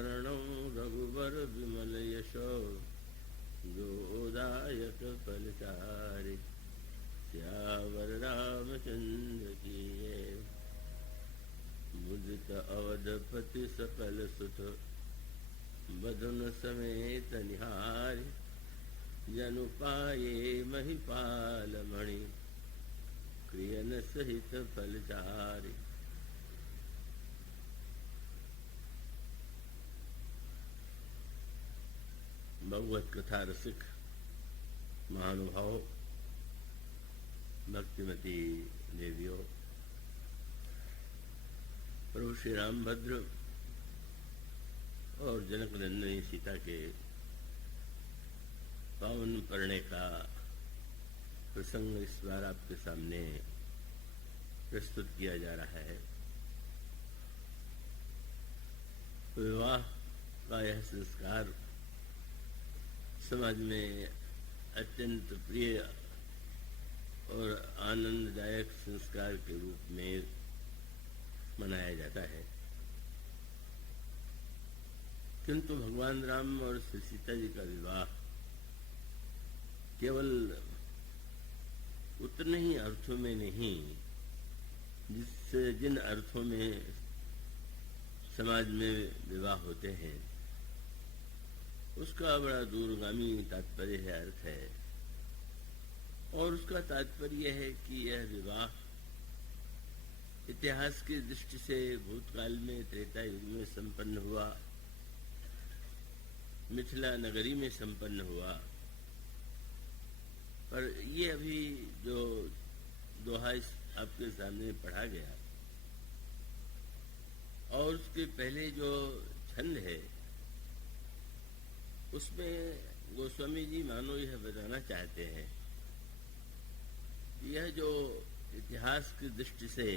वर्णं रघुवर विमल यशो गोदायक फलचारि सियावर रामचंद्र की जय। मुदित अवधपति सकल सुत बधुन समेत निहारि जनु पाये महिपाल मणि क्रियन सहित फलचारि। भगवत कथा रसिक महानुभाव भक्तिमती देवियों, प्रभु श्री रामभद्र और जनक नंदिनी सीता के पावन परिणय का प्रसंग इस बार आपके सामने प्रस्तुत किया जा रहा है। विवाह का यह संस्कार समाज में अत्यंत प्रिय और आनंददायक संस्कार के रूप में मनाया जाता है, किंतु भगवान राम और श्री सीता जी का विवाह केवल उतने ही अर्थों में नहीं जिन अर्थों में समाज में विवाह होते हैं, उसका बड़ा दूरगामी तात्पर्य है, अर्थ है। और उसका तात्पर्य है कि यह विवाह इतिहास की दृष्टि से भूतकाल में त्रेता युग में संपन्न हुआ, मिथिला नगरी में संपन्न हुआ, पर ये अभी जो दोहा आपके सामने पढ़ा गया और उसके पहले जो छंद है, उसमें गोस्वामी जी मानो यह बताना चाहते हैं, यह जो इतिहास की दृष्टि से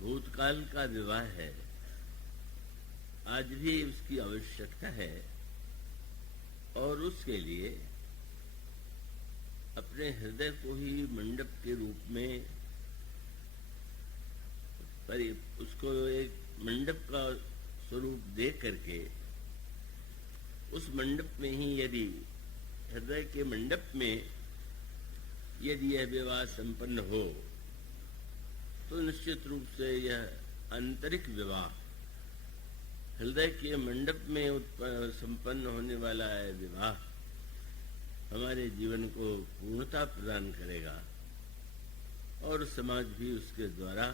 भूतकाल का विवाह है, आज भी उसकी आवश्यकता है और उसके लिए अपने हृदय को ही मंडप के रूप में उसको एक मंडप का स्वरूप दे करके उस मंडप में ही यदि हृदय के मंडप में यदि यह विवाह संपन्न हो तो निश्चित रूप से यह आंतरिक विवाह, हृदय के मंडप में संपन्न होने वाला है विवाह, हमारे जीवन को पूर्णता प्रदान करेगा और समाज भी उसके द्वारा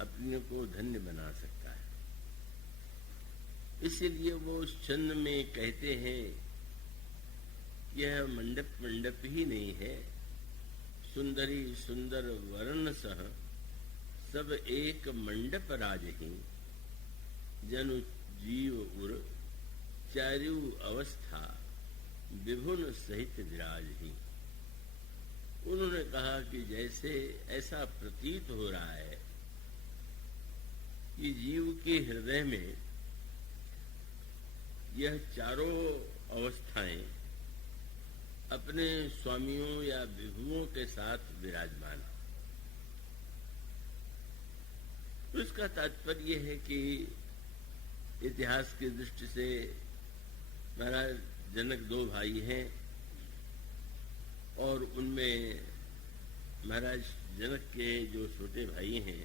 अपने को धन्य बना सकता है। इसीलिए वो उस छंद में कहते हैं, यह मंडप ही नहीं है, सुंदरी सुंदर वर्ण सह सब एक मंडप राजहि जनु जीव उर चारु अवस्था विभुन सहित विराजहि। उन्होंने कहा कि जैसे ऐसा प्रतीत हो रहा है कि जीव के हृदय में यह चारों अवस्थाएं अपने स्वामियों या विभुओं के साथ विराजमान। तो इसका तात्पर्य है कि इतिहास की दृष्टि से महाराज जनक दो भाई हैं और उनमें महाराज जनक के जो छोटे भाई हैं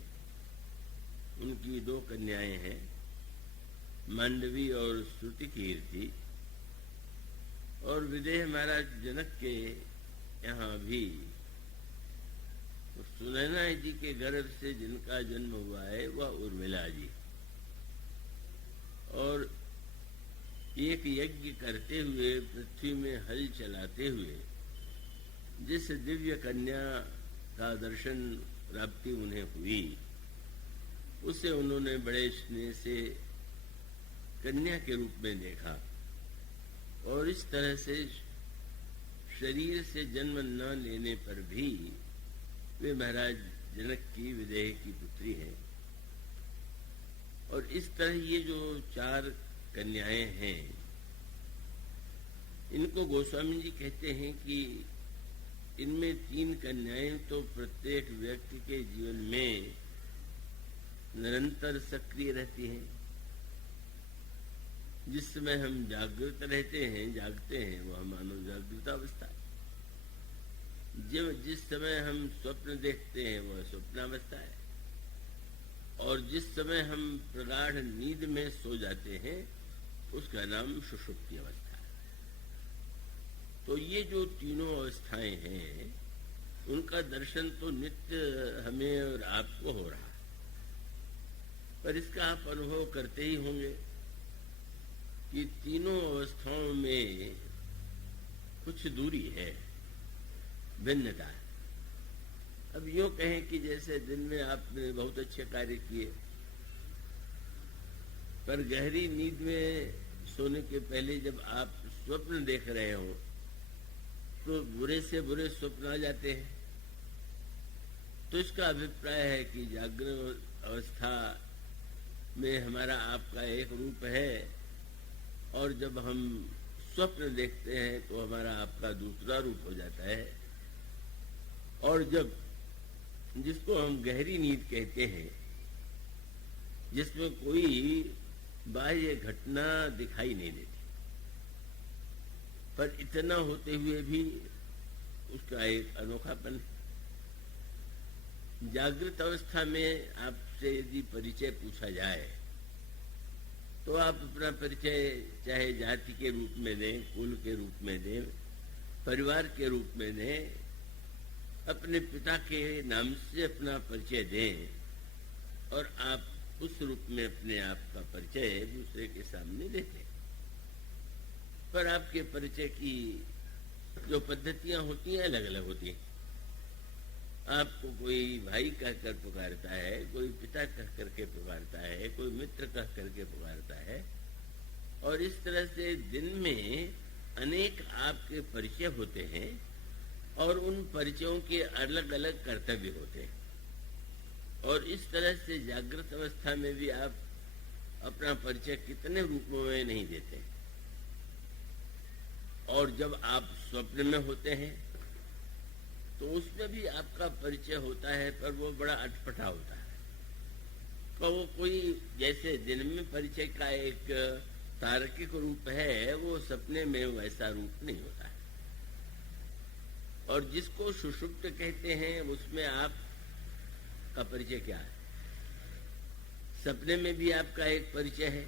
उनकी दो कन्याएं हैं, मांडवी और श्रुतिकीर्ति। और विदेह महाराज जनक के यहाँ भी सुनैना जी के गर्भ से जिनका जन्म हुआ है वह उर्मिला जी, और एक यज्ञ करते हुए पृथ्वी में हल चलाते हुए जिस दिव्य कन्या का दर्शन प्राप्ति उन्हें हुई, उसे उन्होंने बड़े स्नेह से कन्या के रूप में देखा और इस तरह से शरीर से जन्म न लेने पर भी वे महाराज जनक की विदेह की पुत्री हैं। और इस तरह ये जो चार कन्याएं हैं, इनको गोस्वामी जी कहते हैं कि इनमें तीन कन्याएं तो प्रत्येक व्यक्ति के जीवन में निरंतर सक्रिय रहती हैं जिस समय हम जागृत रहते हैं, जागते हैं, वह मानो जागृत अवस्था है। जिस समय हम स्वप्न देखते हैं वह स्वप्नावस्था है, और जिस समय हम प्रगाढ़ नींद में सो जाते हैं उसका नाम सुषुप्ति अवस्था है। तो ये जो तीनों अवस्थाएं हैं उनका दर्शन तो नित्य हमें और आपको हो रहा है, पर इसका आप अनुभव करते ही होंगे कि तीनों अवस्थाओं में कुछ दूरी है, भिन्नता है। अब यूँ कहें कि जैसे दिन में आपने बहुत अच्छे कार्य किए, पर गहरी नींद में सोने के पहले जब आप स्वप्न देख रहे हो तो बुरे से बुरे स्वप्न आ जाते हैं। तो इसका अभिप्राय है कि जागृत अवस्था में हमारा आपका एक रूप है, और जब हम स्वप्न देखते हैं तो हमारा आपका दूसरा रूप हो जाता है। और जब जिसको हम गहरी नींद कहते हैं, जिसमें कोई बाह्य घटना दिखाई नहीं देती, पर इतना होते हुए भी उसका एक अनोखापन है। जागृत अवस्था में आपसे यदि परिचय पूछा जाए तो आप अपना परिचय चाहे जाति के रूप में दें, कुल के रूप में दें, परिवार के रूप में दें, अपने पिता के नाम से अपना परिचय दें, और आप उस रूप में अपने आप का परिचय दूसरे के सामने देते। पर आपके परिचय की जो पद्धतियां होती हैं अलग अलग होती हैं। आपको कोई भाई कहकर पुकारता है, कोई पिता कह करके पुकारता है, कोई मित्र कह करके पुकारता है, और इस तरह से दिन में अनेक आपके परिचय होते हैं, और उन परिचयों के अलग अलग कर्तव्य होते हैं। और इस तरह से जागृत अवस्था में भी आप अपना परिचय कितने रूपों में नहीं देते, और जब आप स्वप्न में होते हैं तो उसमें भी आपका परिचय होता है, पर वो बड़ा अटपटा होता है। तो वो कोई जैसे दिन में परिचय का एक तार्किक रूप है, वो सपने में वैसा रूप नहीं होता है। और जिसको सुषुप्त कहते हैं उसमें आप का परिचय क्या है? सपने में भी आपका एक परिचय है,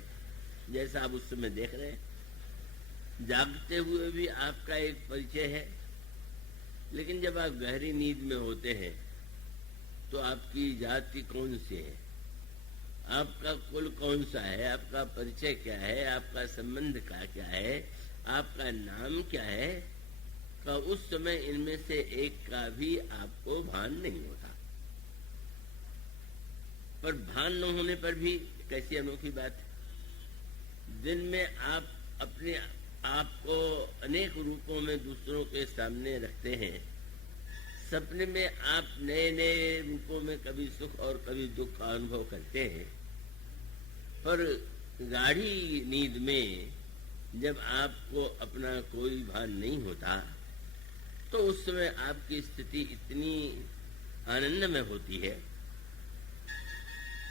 जैसा आप उस समय देख रहे हैं। जागते हुए भी आपका एक परिचय है, लेकिन जब आप गहरी नींद में होते हैं तो आपकी जाति कौन सी है, आपका कुल कौन सा है, आपका परिचय क्या है, आपका संबंध का क्या है, आपका नाम क्या है, का उस समय इनमें से एक का भी आपको भान नहीं होता। पर भान न होने पर भी कैसी अनोखी बात है। दिन में आप अपने आपको अनेक रूपों में दूसरों के सामने रखते हैं, सपने में आप नए नए रूपों में कभी सुख और कभी दुख का अनुभव करते हैं। पर गाढ़ी नींद में जब आपको अपना कोई भान नहीं होता तो उस समय आपकी स्थिति इतनी आनंद में होती है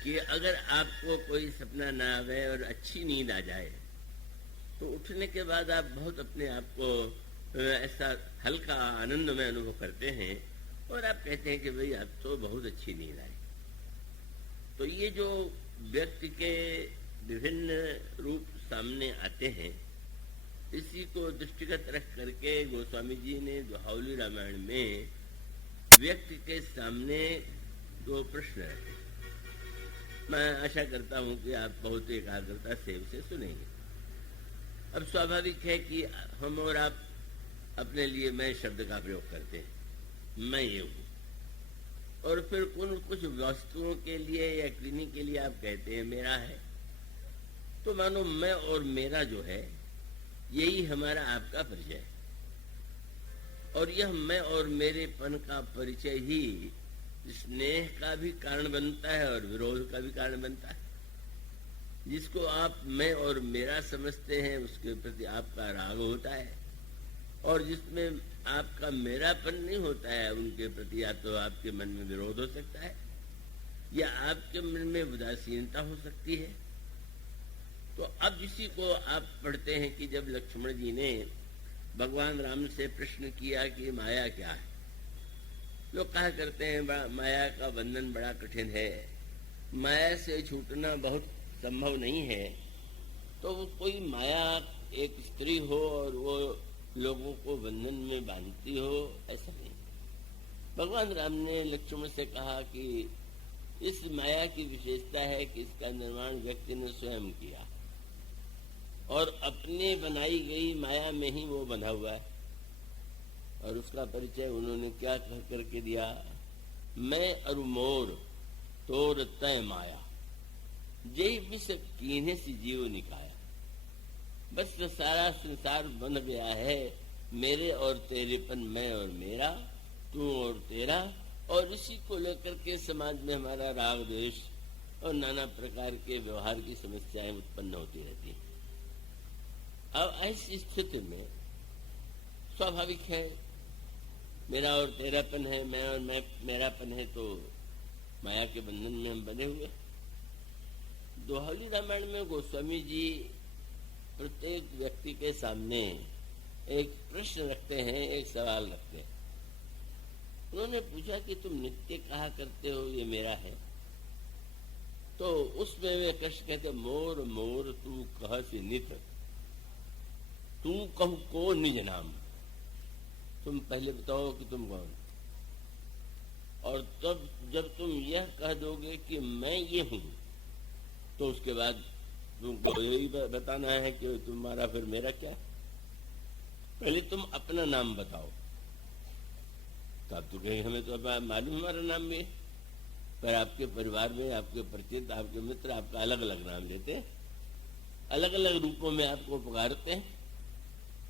कि अगर आपको कोई सपना ना आवे और अच्छी नींद आ जाए तो उठने के बाद आप बहुत अपने आप को ऐसा हल्का आनंद में अनुभव करते हैं, और आप कहते हैं कि भाई अब तो बहुत अच्छी नींद आई। तो ये जो व्यक्ति के विभिन्न रूप सामने आते हैं, इसी को दृष्टिगत रख करके गोस्वामी जी ने दोहावली रामायण में व्यक्ति के सामने दो प्रश्न रखे। मैं आशा करता हूँ कि आप बहुत एकाग्रता से उसे सुनेंगे। अब स्वाभाविक है कि हम और आप अपने लिए मैं शब्द का प्रयोग करते हैं, मैं ये हूँ, और फिर कुछ वस्तुओं के लिए या किन्हीं के लिए आप कहते हैं मेरा है। तो मानो मैं और मेरा जो है यही हमारा आपका परिचय है, और यह मैं और मेरेपन का परिचय ही स्नेह का भी कारण बनता है और विरोध का भी कारण बनता है। जिसको आप मैं और मेरा समझते हैं उसके प्रति आपका राग होता है, और जिसमें आपका मेरापन नहीं होता है उनके प्रति या तो आपके मन में विरोध हो सकता है या आपके मन में उदासीनता हो सकती है। तो अब इसी को आप पढ़ते हैं कि जब लक्ष्मण जी ने भगवान राम से प्रश्न किया कि माया क्या है। लोग कहा करते हैं माया का बंधन बड़ा कठिन है, माया से छूटना बहुत संभव नहीं है। तो कोई माया एक स्त्री हो और वो लोगों को बंधन में बांधती हो, ऐसा नहीं। भगवान राम ने लक्ष्मण से कहा कि इस माया की विशेषता है कि इसका निर्माण व्यक्ति ने स्वयं किया और अपने बनाई गई माया में ही वो बंधा हुआ है। और उसका परिचय उन्होंने क्या कह करके दिया, मैं अरु मोर तोर तय माया, जय विष कीन्हे से जीव निकाया। बस तो सारा संसार बन गया है मेरे और तेरेपन, मैं और मेरा, तू और तेरा, और इसी को लेकर के समाज में हमारा राग द्वेष और नाना प्रकार के व्यवहार की समस्याएं उत्पन्न होती रहती हैं। अब ऐसी स्थिति में स्वाभाविक है मेरा और तेरापन है, मैं और मेरापन है, तो माया के बंधन में हम बने हुए। दोहरी रामायण में गोस्वामी जी प्रत्येक व्यक्ति के सामने एक प्रश्न रखते हैं, एक सवाल रखते हैं। उन्होंने पूछा कि तुम नित्य कहा करते हो ये मेरा है, तो उसमें वे कृष्ण कहते मोर मोर तू कह से नित, तू कहू को निज नाम। तुम पहले बताओ कि तुम कौन, और तब जब तुम यह कह दोगे कि मैं ये हूं, तो उसके बाद तुमको यही बताना है कि तुम्हारा फिर मेरा क्या। पहले तुम अपना नाम बताओ, तब तो कहेंगे हमें तो मालूम हमारा नाम भी है, पर आपके परिवार में आपके परिचित, आपके मित्र आपका अलग अलग नाम लेते हैं, अलग अलग रूपों में आपको पुकारते हैं।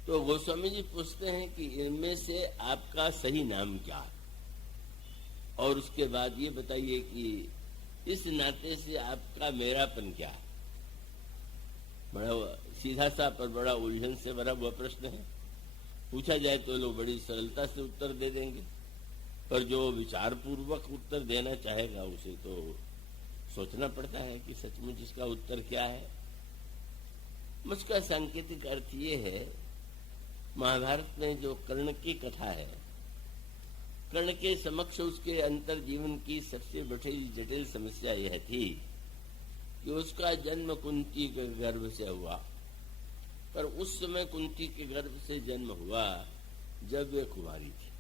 तो गोस्वामी जी पूछते हैं कि इनमें से आपका सही नाम क्या है, और उसके बाद ये बताइए कि इस नाते से आपका मेरापन क्या है। बड़ा सीधा सा पर बड़ा उलझन से भरा हुआ प्रश्न है। पूछा जाए तो लोग बड़ी सरलता से उत्तर दे देंगे, पर जो विचार पूर्वक उत्तर देना चाहेगा उसे तो सोचना पड़ता है कि सचमुच इसका उत्तर क्या है। मुझका सांकेतिक अर्थ ये है, महाभारत में जो कर्ण की कथा है, कर्ण के समक्ष उसके अंतर जीवन की सबसे बड़ी जटिल समस्या यह थी कि उसका जन्म कुंती के गर्भ से हुआ, पर उस समय कुंती के गर्भ से जन्म हुआ जब वे कुमारी थी।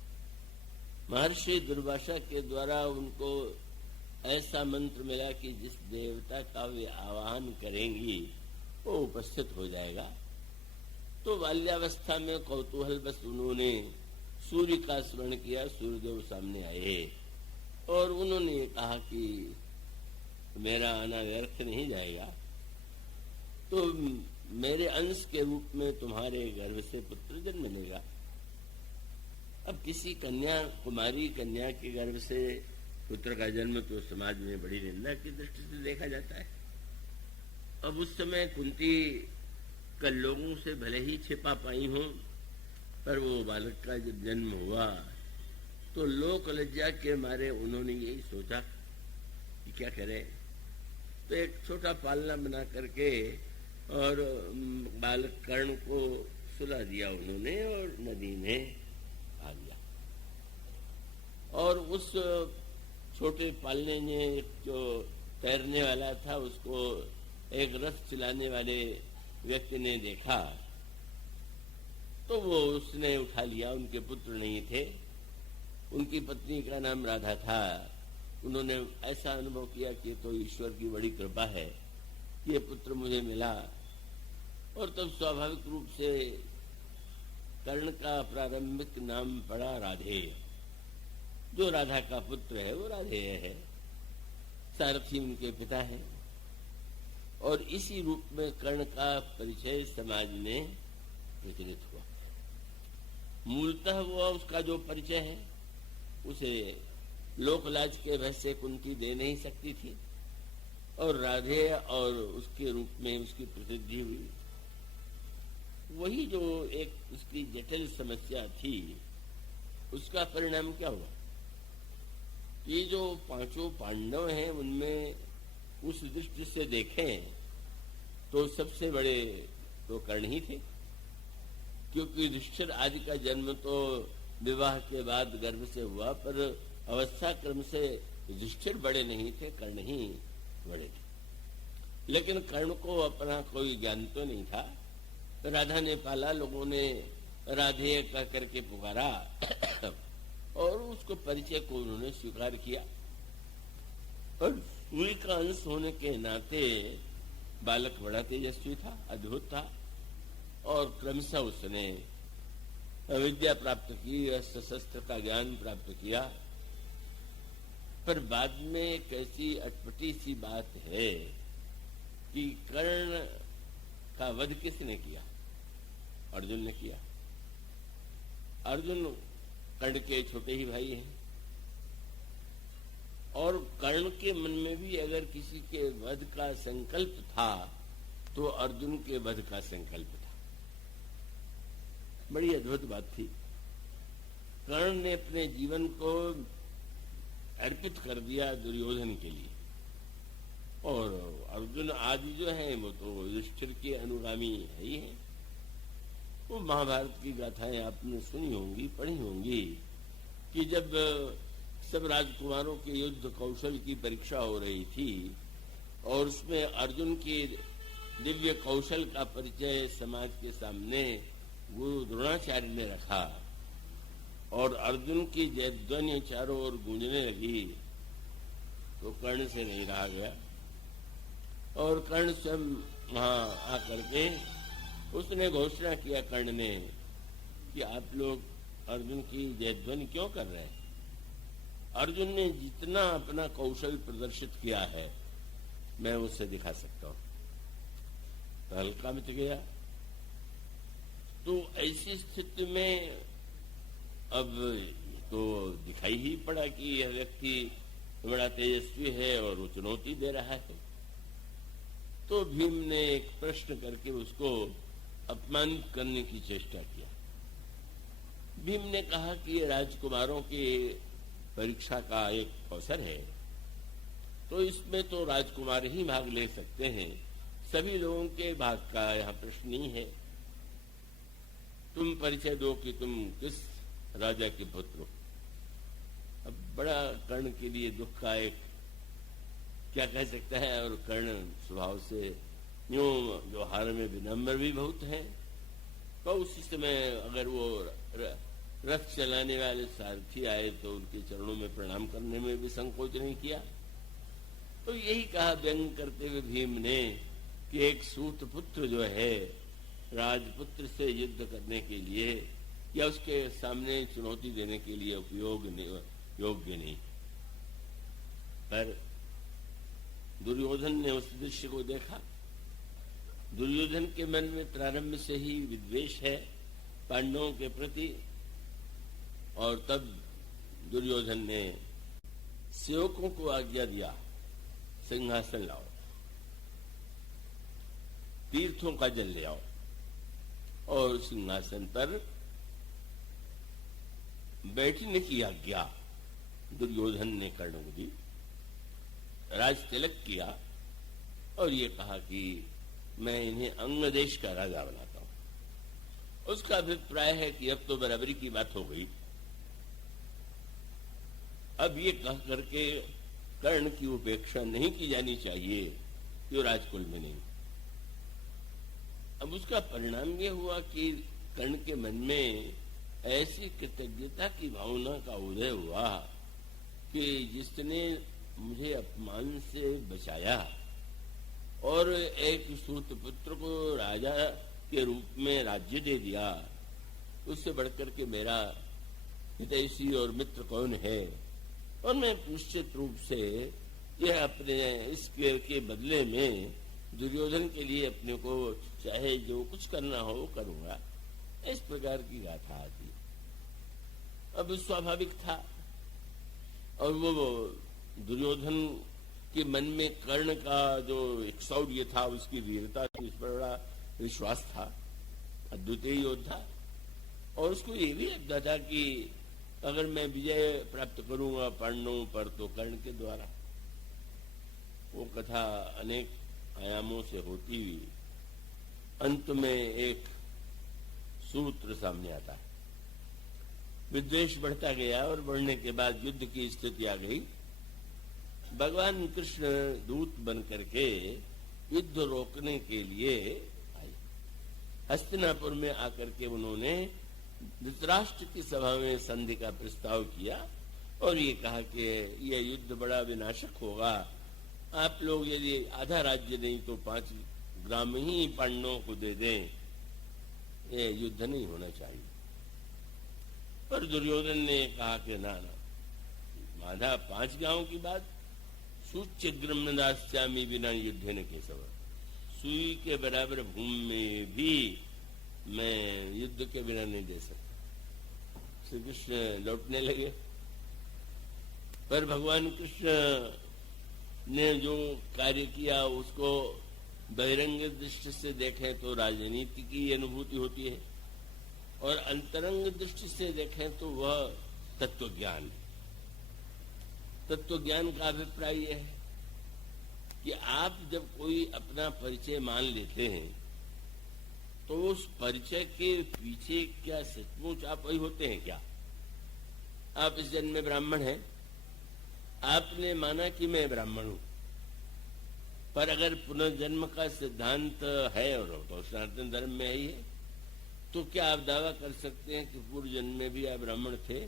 महर्षि दुर्वासा के द्वारा उनको ऐसा मंत्र मिला कि जिस देवता का वे आवाहन करेंगी वो उपस्थित हो जाएगा। तो बाल्यावस्था में कौतूहल बस उन्होंने सूर्य का स्मरण किया, सूर्यदेव सामने आए और उन्होंने ये कहा कि मेरा आना व्यर्थ नहीं जाएगा, तो मेरे अंश के रूप में तुम्हारे गर्भ से पुत्र जन्म लेगा। अब किसी कन्या, कुमारी कन्या के गर्भ से पुत्र का जन्म तो समाज में बड़ी निंदा की दृष्टि से देखा जाता है। अब उस समय कुंती का लोगों से भले ही छिपा पाई हो, पर वो बालक का जब जन्म हुआ तो लोक लज्जा के मारे उन्होंने यही सोचा कि क्या करें, तो एक छोटा पालना बना करके और बालक कर्ण को सुला दिया उन्होंने और नदी में आ गया। और उस छोटे पालने ने जो तैरने वाला था उसको एक रथ चलाने वाले व्यक्ति ने देखा, तो वो उसने उठा लिया। उनके पुत्र नहीं थे, उनकी पत्नी का नाम राधा था। उन्होंने ऐसा अनुभव किया कि तो ईश्वर की बड़ी कृपा है कि ये पुत्र मुझे मिला। और तब स्वाभाविक रूप से कर्ण का प्रारंभिक नाम पड़ा राधेय। जो राधा का पुत्र है वो राधेय है, सारथी उनके पिता हैं। और इसी रूप में कर्ण का परिचय समाज में प्रचलित हुआ। मूलतः वो उसका जो परिचय है उसे लोकलाज के भय से कुंती दे नहीं सकती थी, और राधे और उसके रूप में उसकी प्रसिद्धि हुई। वही जो एक उसकी जटिल समस्या थी, उसका परिणाम क्या हुआ? ये जो पांचों पांडव हैं उनमें उस दृष्टि से देखें तो सबसे बड़े तो कर्ण ही थे, क्योंकि युधिष्ठिर आदि का जन्म तो विवाह के बाद गर्भ से हुआ, पर अवस्था क्रम से युधिष्ठिर बड़े नहीं थे, कर्ण ही बड़े थे। लेकिन कर्ण को अपना कोई ज्ञान तो नहीं था। राधा ने पाला, लोगों ने राधे कह करके पुकारा और उसको परिचय को उन्होंने स्वीकार किया। और सूर्य का अंश होने के नाते बालक बड़ा तेजस्वी था, अद्भुत था, और क्रमशः उसने विद्या प्राप्त की, अस्त्र शस्त्र का ज्ञान प्राप्त किया। पर बाद में एक ऐसी अटपटी सी बात है कि कर्ण का वध किसने किया? अर्जुन ने किया। अर्जुन कर्ण के छोटे ही भाई हैं, और कर्ण के मन में भी अगर किसी के वध का संकल्प था तो अर्जुन के वध का संकल्प था। बड़ी अद्भुत बात थी। कर्ण ने अपने जीवन को अर्पित कर दिया दुर्योधन के लिए, और अर्जुन आदि जो है वो तो युधिष्ठिर के अनुगामी है ही है। वो महाभारत की गाथाएं आपने सुनी होंगी, पढ़ी होंगी, कि जब सब राजकुमारों के युद्ध कौशल की परीक्षा हो रही थी और उसमें अर्जुन के दिव्य कौशल का परिचय समाज के सामने गुरु द्रोणाचार्य ने रखा और अर्जुन की जयध्वनि चारों ओर गूंजने लगी, तो कर्ण से नहीं रहा गया और कर्ण स्वयं वहां आकर के उसने घोषणा किया, कर्ण ने, कि आप लोग अर्जुन की जयध्वनि क्यों कर रहे हैं? अर्जुन ने जितना अपना कौशल प्रदर्शित किया है मैं उससे दिखा सकता हूं। तो हल्का मिट गया। तो ऐसी स्थिति में अब तो दिखाई ही पड़ा कि यह व्यक्ति बड़ा तेजस्वी है और वो चुनौती दे रहा है। तो भीम ने एक प्रश्न करके उसको अपमानित करने की चेष्टा किया। भीम ने कहा कि ये राजकुमारों की परीक्षा का एक अवसर है, तो इसमें तो राजकुमार ही भाग ले सकते हैं, सभी लोगों के भाग का यहाँ प्रश्न नहीं है। तुम परिचय दो कि तुम किस राजा के पुत्र हो। अब बड़ा कर्ण के लिए दुख का एक क्या कह सकता है, और कर्ण स्वभाव से यूं व्यवहार में विनम्र भी बहुत है। तो उसी समय अगर वो रथ चलाने वाले सारथी आए तो उनके चरणों में प्रणाम करने में भी संकोच नहीं किया। तो यही कहा व्यंग करते हुए भीम ने कि एक सूत पुत्र जो है राजपुत्र से युद्ध करने के लिए या उसके सामने चुनौती देने के लिए योग्य नहीं। पर दुर्योधन ने उस दृश्य को देखा। दुर्योधन के मन में प्रारंभ से ही विद्वेष है पांडवों के प्रति, और तब दुर्योधन ने सेवकों को आज्ञा दिया, सिंहासन लाओ, तीर्थों का जल ले आओ, और सिंहासन पर बैठने की आज्ञा दुर्योधन ने कर्ण को दी। राज तिलक किया और ये कहा कि मैं इन्हें अंग देश का राजा बनाता हूं। उसका अभिप्राय है कि अब तो बराबरी की बात हो गई। अब ये कह करके कर्ण की उपेक्षा नहीं की जानी चाहिए कि वो राजकुल में नहीं। अब उसका परिणाम ये हुआ कि कर्ण के मन में ऐसी कृतज्ञता की भावना का उदय हुआ कि जिसने मुझे अपमान से बचाया और एक सूत पुत्र को राजा के रूप में राज्य दे दिया, उससे बढ़कर के मेरा हितैषी और मित्र कौन है। और मैं निश्चित रूप से यह अपने इसके बदले में दुर्योधन के लिए अपने को चाहे जो कुछ करना हो वो करूंगा। इस प्रकार की गाथा आती। अब स्वाभाविक था, और वो दुर्योधन के मन में कर्ण का जो एक शौर्य था, उसकी वीरता थी, इस पर बड़ा विश्वास था, अद्वितीय योद्धा। और उसको ये भी लगता था कि अगर मैं विजय प्राप्त करूंगा पांडवों पर तो कर्ण के द्वारा। वो कथा अनेक आयामों से होती हुई अंत में एक सूत्र सामने आता है। विद्वेष बढ़ता गया और बढ़ने के बाद युद्ध की स्थिति आ गई। भगवान कृष्ण दूत बन करके युद्ध रोकने के लिए आए। हस्तिनापुर में आकर के उन्होंने धृतराष्ट्र की सभा में संधि का प्रस्ताव किया और ये कहा कि यह युद्ध बड़ा विनाशक होगा। आप लोग यदि आधा राज्य नहीं तो 5 ग्राम ही पांडवों को दे दें, ये युद्ध नहीं होना चाहिए। पर दुर्योधन ने कहा कि ना ना, आधा 5 गांव की बात, सूच्य ग्रम दास्यामी बिना युद्ध ने केशव, सुई के बराबर भूमि में भी मैं युद्ध के बिना नहीं दे सकता। श्री कृष्ण लौटने लगे, पर भगवान कृष्ण ने जो कार्य किया उसको बहिरंग दृष्टि से देखें तो राजनीति की अनुभूति होती है और अंतरंग दृष्टि से देखें तो वह तत्वज्ञान। तत्वज्ञान का अभिप्राय यह है कि आप जब कोई अपना परिचय मान लेते हैं तो उस परिचय के पीछे क्या सचमुच आप वही होते हैं क्या? आप इस जन्म में ब्राह्मण हैं, आपने माना कि मैं ब्राह्मण हूं, पर अगर पुनर्जन्म का सिद्धांत है और तो सनातन धर्म में ही है, तो क्या आप दावा कर सकते हैं कि पूर्व जन्म में भी आप ब्राह्मण थे?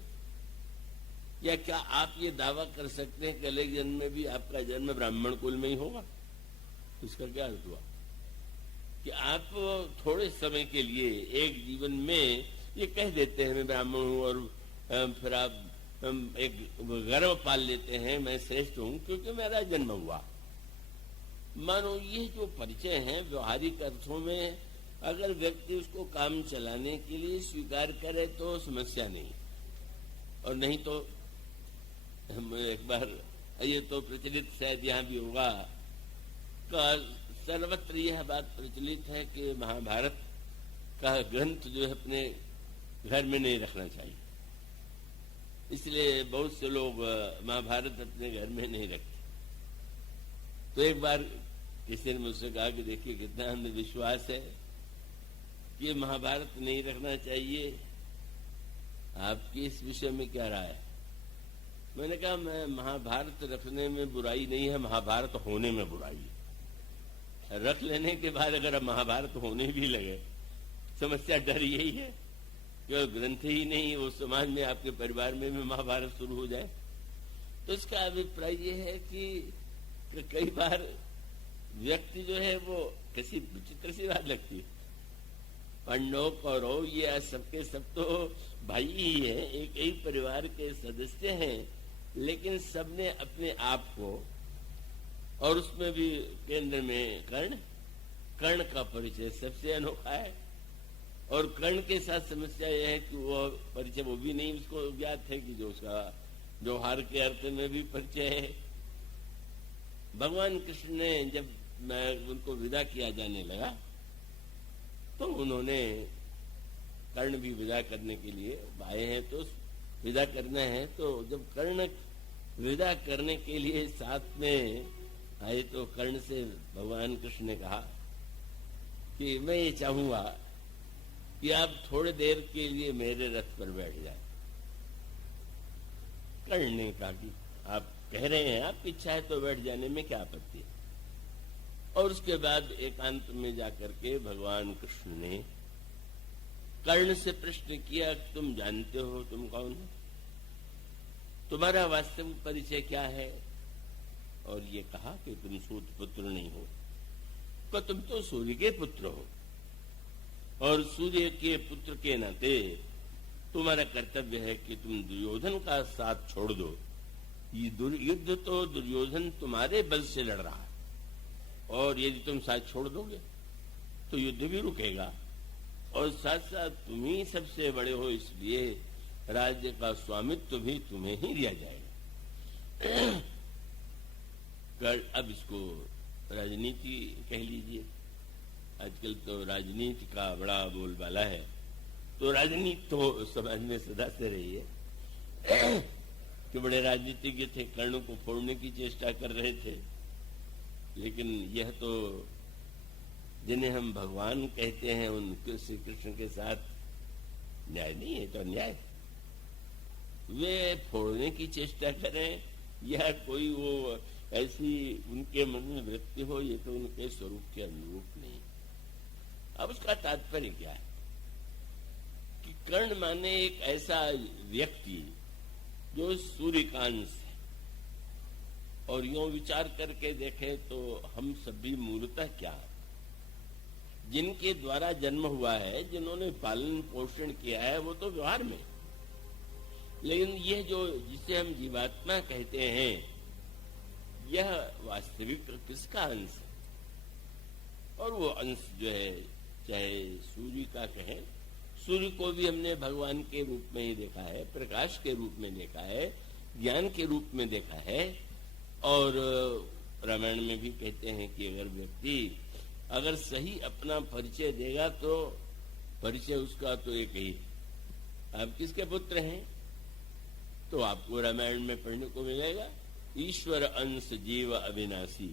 या क्या आप ये दावा कर सकते हैं कि अगले जन्म में भी आपका जन्म ब्राह्मण कुल में ही होगा? इसका क्या अर्थ हुआ कि आप थोड़े समय के लिए एक जीवन में ये कह देते हैं मैं ब्राह्मण हूं और फिर आप एक गर्व पाल लेते हैं मैं श्रेष्ठ हूं क्योंकि मेरा जन्म हुआ। मानो ये जो परिचय है व्यवहारिक अर्थों में अगर व्यक्ति उसको काम चलाने के लिए स्वीकार करे तो समस्या नहीं, और नहीं तो एक बार ये तो प्रचलित शायद यहाँ भी होगा, सर्वत्र यह बात प्रचलित है कि महाभारत का ग्रंथ जो है अपने घर में नहीं रखना चाहिए, इसलिए बहुत से लोग महाभारत अपने घर में नहीं रखते। तो एक बार किसी ने मुझसे कहा कि देखिए कितना हमें विश्वास है कि महाभारत नहीं रखना चाहिए, आपकी इस विषय में क्या राय है? मैंने कहा मैं महाभारत रखने में बुराई नहीं है, महाभारत होने में बुराई है। रख लेने के बाद अगर महाभारत होने भी लगे, समस्या डर यही है कि ग्रंथ ही नहीं वो समाज में आपके परिवार में भी महाभारत शुरू हो जाए। तो इसका अभिप्राय ये है कि कई बार व्यक्ति जो है वो कैसी विचित्र सी बात लगती है, पांडव कौरव ये सबके सब तो भाई ही है, एक ही परिवार के सदस्य हैं, लेकिन सबने अपने आप को, और उसमें भी केंद्र में कर्ण का परिचय सबसे अनोखा है, और कर्ण के साथ समस्या यह है कि वो परिचय वो भी नहीं उसको ज्ञात है कि जो उसका व्यवहार के अर्थ में भी परिचय है। भगवान कृष्ण ने जब मैं उनको विदा किया जाने लगा तो उन्होंने कर्ण भी विदा करने के लिए आए हैं, तो विदा करना है, तो जब कर्ण विदा करने के लिए साथ में आए तो कर्ण से भगवान कृष्ण ने कहा कि मैं ये चाहूंगा कि आप थोड़ी देर के लिए मेरे रथ पर बैठ जाए। कर्ण ने कहा कि आप कह रहे हैं आपकी इच्छा है तो बैठ जाने में क्या आपत्ति है। और उसके बाद एकांत में जाकर के भगवान कृष्ण ने कर्ण से प्रश्न किया, तुम जानते हो तुम कौन हो, तुम्हारा वास्तविक परिचय क्या है? और ये कहा कि तुम सूत पुत्र नहीं हो, तो तुम तो सूर्य के पुत्र हो, और सूर्य के पुत्र के नाते तुम्हारा कर्तव्य है कि तुम दुर्योधन का साथ छोड़ दो। ये युद्ध तो दुर्योधन तुम्हारे बल से लड़ रहा है, और यदि तुम साथ छोड़ दोगे तो युद्ध भी रुकेगा, और साथ साथ तुम ही सबसे बड़े हो, इसलिए राज्य का स्वामित्व भी तुम्हें ही दिया जाएगा। अब इसको राजनीति कह लीजिए, आजकल तो राजनीति का बड़ा बोलबाला है, तो राजनीति तो समाज में सदा से रही है कि बड़े राजनीतिज्ञ थे, कर्ण को फोड़ने की चेष्टा कर रहे थे, लेकिन यह तो जिन्हें हम भगवान कहते हैं उनके श्री कृष्ण के साथ न्याय नहीं है तो अन्याय है। वे फोड़ने की चेष्टा करें या कोई वो ऐसी उनके मन में वृत्ति हो, ये तो उनके स्वरूप के अनुरूप नहीं। अब उसका तात्पर्य क्या है कि कर्ण माने एक ऐसा व्यक्ति जो सूर्य का अंश है, और यूं विचार करके देखें तो हम सभी मूलतः क्या, जिनके द्वारा जन्म हुआ है, जिन्होंने पालन पोषण किया है, वो तो व्यवहार में, लेकिन यह जो जिसे हम जीवात्मा कहते हैं, यह वास्तविक किसका अंश है? और वो अंश जो है, चाहे सूर्य का कहें, सूर्य को भी हमने भगवान के रूप में ही देखा है, प्रकाश के रूप में देखा है, ज्ञान के रूप में देखा है। और रामायण में भी कहते हैं कि अगर व्यक्ति अगर सही अपना परिचय देगा तो परिचय उसका तो एक ही, आप किसके पुत्र हैं? तो आपको रामायण में पढ़ने को मिलेगा, ईश्वर अंश जीव अविनाशी,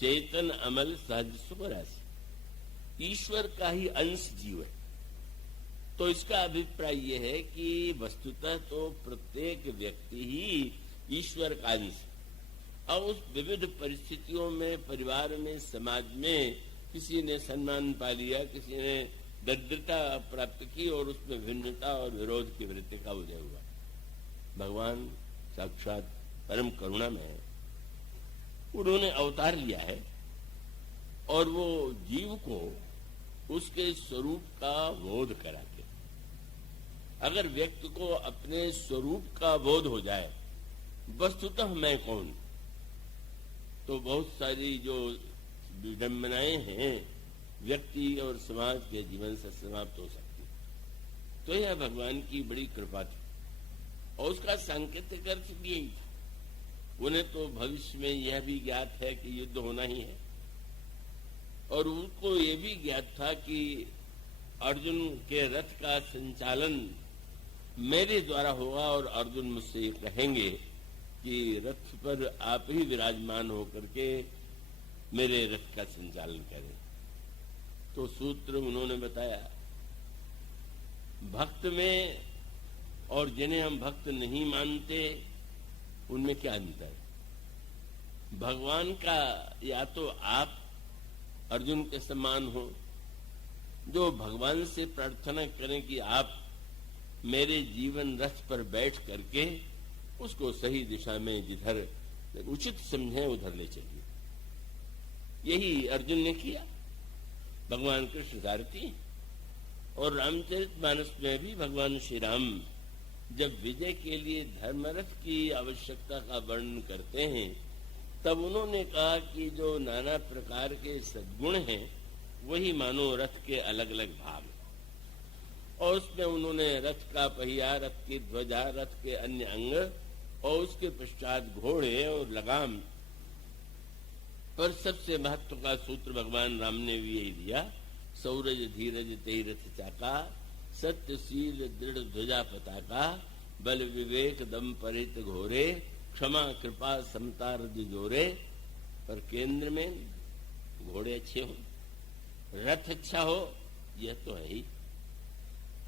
चेतन अमल सहज सुख राशि। ईश्वर का ही अंश जीव है। तो इसका अभिप्राय यह है कि वस्तुतः तो प्रत्येक व्यक्ति ही ईश्वर का अंश है। और उस विविध परिस्थितियों में, परिवार में, समाज में किसी ने सम्मान पा लिया, किसी ने दरिद्रता प्राप्त की और उसमें भिन्नता और विरोध की वृत्ति का उदय हुआ। भगवान साक्षात परम करुणा में है, उन्होंने अवतार लिया है और वो जीव को उसके स्वरूप का बोध कराते। अगर व्यक्ति को अपने स्वरूप का बोध हो जाए, वस्तुतः मैं कौन, तो बहुत सारी जो विडंबनाएं हैं व्यक्ति और समाज के जीवन से समाप्त हो सकती। तो यह भगवान की बड़ी कृपा थी और उसका सांकेतिक अर्थ भी यही था। उन्हें तो भविष्य में यह भी ज्ञात है कि युद्ध होना ही है, और उनको यह भी ज्ञात था कि अर्जुन के रथ का संचालन मेरे द्वारा होगा और अर्जुन मुझसे ये कहेंगे कि रथ पर आप ही विराजमान होकर के मेरे रथ का संचालन करें। तो सूत्र उन्होंने बताया, भक्त में और जिन्हें हम भक्त नहीं मानते उनमें क्या अंतर है? भगवान का या तो आप अर्जुन के समान हो, जो भगवान से प्रार्थना करें कि आप मेरे जीवन रथ पर बैठ करके उसको सही दिशा में जिधर उचित समझें उधर ले चलिए। यही अर्जुन ने किया। भगवान कृष्ण सारथी, और रामचरितमानस में भी भगवान श्री राम जब विजय के लिए धर्मरथ की आवश्यकता का वर्णन करते हैं, तब उन्होंने कहा कि जो नाना प्रकार के सद्गुण हैं वही मानो रथ के अलग अलग भाग, और उसमें उन्होंने रथ का पहिया, रथ की ध्वजा, रथ के अन्य अंग और उसके पश्चात घोड़े और लगाम, पर सबसे महत्व का सूत्र भगवान राम ने भी यही दिया, सौरज धीरज तेहि रथ चाका, सत्यशील दृढ़ ध्वजा पताका, बल विवेक दम परित घोरे, क्षमा कृपा समता रज जोरे। पर केंद्र में घोड़े अच्छे हो, रथ अच्छा हो, यह तो है ही,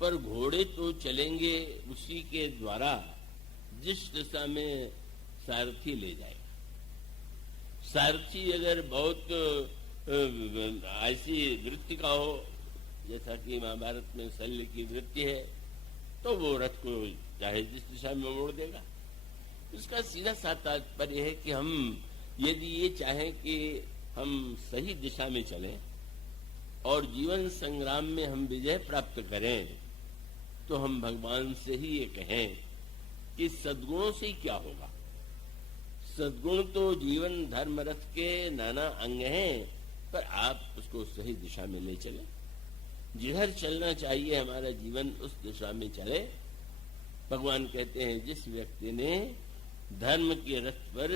पर घोड़े तो चलेंगे उसी के द्वारा जिस दिशा में सारथी ले जाएगा। सारथी अगर बहुत ऐसी वृत्ति का हो, जैसा कि महाभारत में शल्य की वृत्ति है, तो वो रथ को चाहे जिस दिशा में मोड़ देगा। इसका सीधा सा तात्पर्य है कि हम यदि ये चाहें कि हम सही दिशा में चलें और जीवन संग्राम में हम विजय प्राप्त करें, तो हम भगवान से ही ये कहें कि सद्गुणों से क्या होगा। सद्गुण तो जीवन धर्म रथ के नाना अंग हैं, पर आप उसको सही दिशा में ले चले। जिधर चलना चाहिए हमारा जीवन उस दिशा में चले। भगवान कहते हैं, जिस व्यक्ति ने धर्म के रथ पर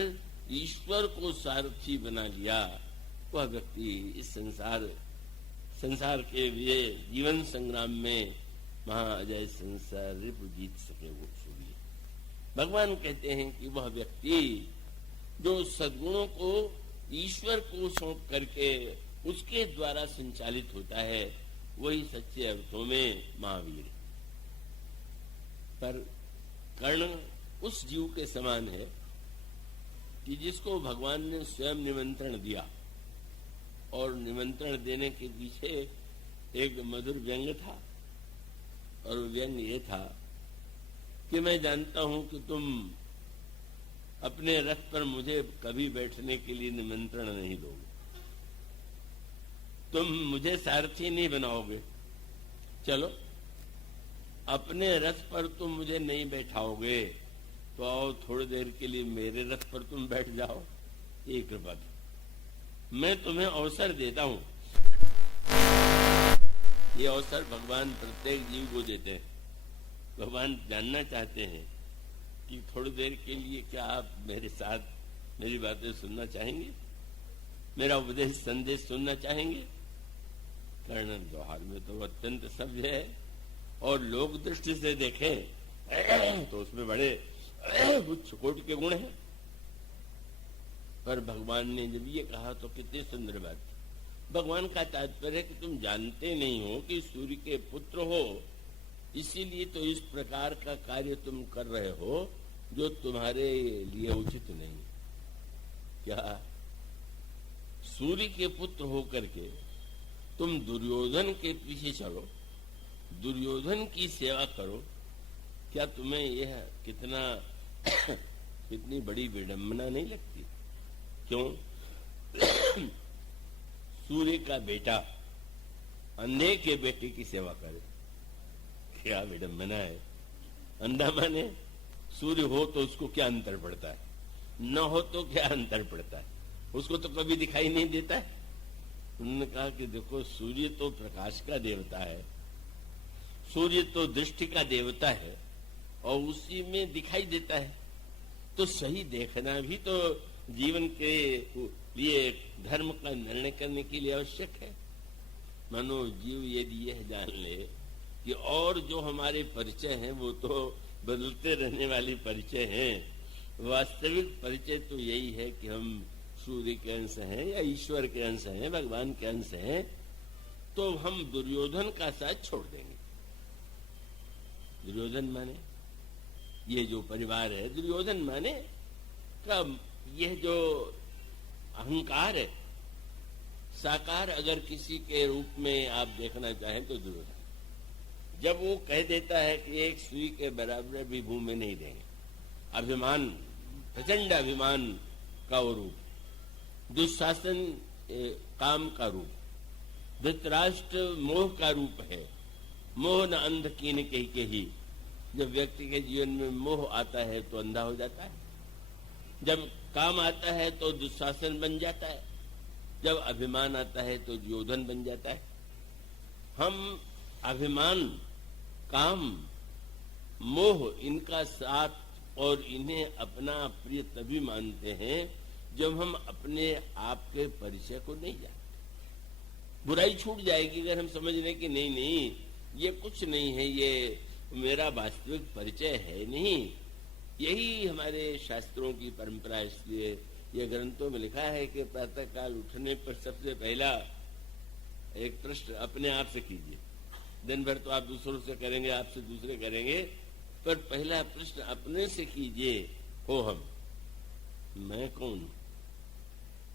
ईश्वर को सारथी बना लिया, वह व्यक्ति इस संसार के लिए जीवन संग्राम में महाअजय संसार रिपु जीत सके वो सूर्य। भगवान कहते हैं कि वह व्यक्ति जो सद्गुणों को ईश्वर को सौंप करके उसके द्वारा संचालित होता है, वही सच्चे अर्थों में महावीर। पर कर्ण उस जीव के समान है कि जिसको भगवान ने स्वयं निमंत्रण दिया, और निमंत्रण देने के पीछे एक मधुर व्यंग था, और व्यंग ये था कि मैं जानता हूं कि तुम अपने रथ पर मुझे कभी बैठने के लिए निमंत्रण नहीं दोगे, तुम मुझे सारथी नहीं बनाओगे, चलो अपने रथ पर तुम मुझे नहीं बैठाओगे तो आओ थोड़ी देर के लिए मेरे रथ पर तुम बैठ जाओ, ये कृपा थी। मैं तुम्हें अवसर देता हूं। ये अवसर भगवान प्रत्येक जीव को देते हैं। भगवान जानना चाहते हैं कि थोड़ी देर के लिए क्या आप मेरे साथ मेरी बातें सुनना चाहेंगे, मेरा उपदेश संदेश सुनना चाहेंगे। कर्ण व्यवहार में तो अत्यंत सभ्य है, और लोक दृष्टि से देखें तो उसमें बड़े उच्च कोटि के गुण हैं। पर भगवान ने जब ये कहा तो कितनी सुंदर बात थी। भगवान का तात्पर्य है कि तुम जानते नहीं हो कि सूर्य के पुत्र हो, इसीलिए तो इस प्रकार का कार्य तुम कर रहे हो जो तुम्हारे लिए उचित नहीं। क्या सूर्य के पुत्र होकर के तुम दुर्योधन के पीछे चलो, दुर्योधन की सेवा करो? क्या तुम्हें यह कितनी बड़ी विडंबना नहीं लगती? क्यों? सूर्य का बेटा अंधे के बेटे की सेवा करे, क्या विडंबना है। अंधा माने सूर्य हो तो उसको क्या अंतर पड़ता है, न हो तो क्या अंतर पड़ता है, उसको तो कभी दिखाई नहीं देता है। उन्होंने कहा कि देखो सूर्य तो प्रकाश का देवता है, सूर्य तो दृष्टि का देवता है, और उसी में दिखाई देता है। तो सही देखना भी तो जीवन के लिए धर्म का निर्णय करने के लिए आवश्यक है। मानो जीव यदि यह जान ले कि और जो हमारे परिचय हैं वो तो बदलते रहने वाली परिचय हैं, वास्तविक परिचय तो यही है कि हम सूर्य के अंश हैं या ईश्वर के अंश हैं, भगवान के अंश हैं, तो हम दुर्योधन का साथ छोड़ देंगे। दुर्योधन माने ये जो परिवार है, दुर्योधन माने कब यह जो अहंकार है, साकार अगर किसी के रूप में आप देखना चाहें तो दुर्योधन। जब वो कह देता है कि एक सुई के बराबर भी भूमि नहीं देंगे, अभिमान, प्रचंड अभिमान का वो रूप, दुशासन काम का रूप, धृतराष्ट्र मोह का रूप है। मोह न अंध कीन के ही। जब व्यक्ति के जीवन में मोह आता है तो अंधा हो जाता है, जब काम आता है तो दुशासन बन जाता है, जब अभिमान आता है तो योधन बन जाता है। हम अभिमान, काम, मोह इनका साथ और इन्हें अपना प्रिय तभी मानते हैं जब हम अपने आप के परिचय को नहीं जानते। बुराई छूट जाएगी अगर हम समझ लें कि नहीं नहीं ये कुछ नहीं है, ये मेरा वास्तविक परिचय है नहीं। यही हमारे शास्त्रों की परंपरा। इसलिए ये ग्रंथों में लिखा है कि प्रातः काल उठने पर सबसे पहला एक प्रश्न अपने आप से कीजिए। दिन भर तो आप दूसरों से करेंगे, आपसे दूसरे करेंगे, पर पहला प्रश्न अपने से कीजिए, हो हम, मैं कौन?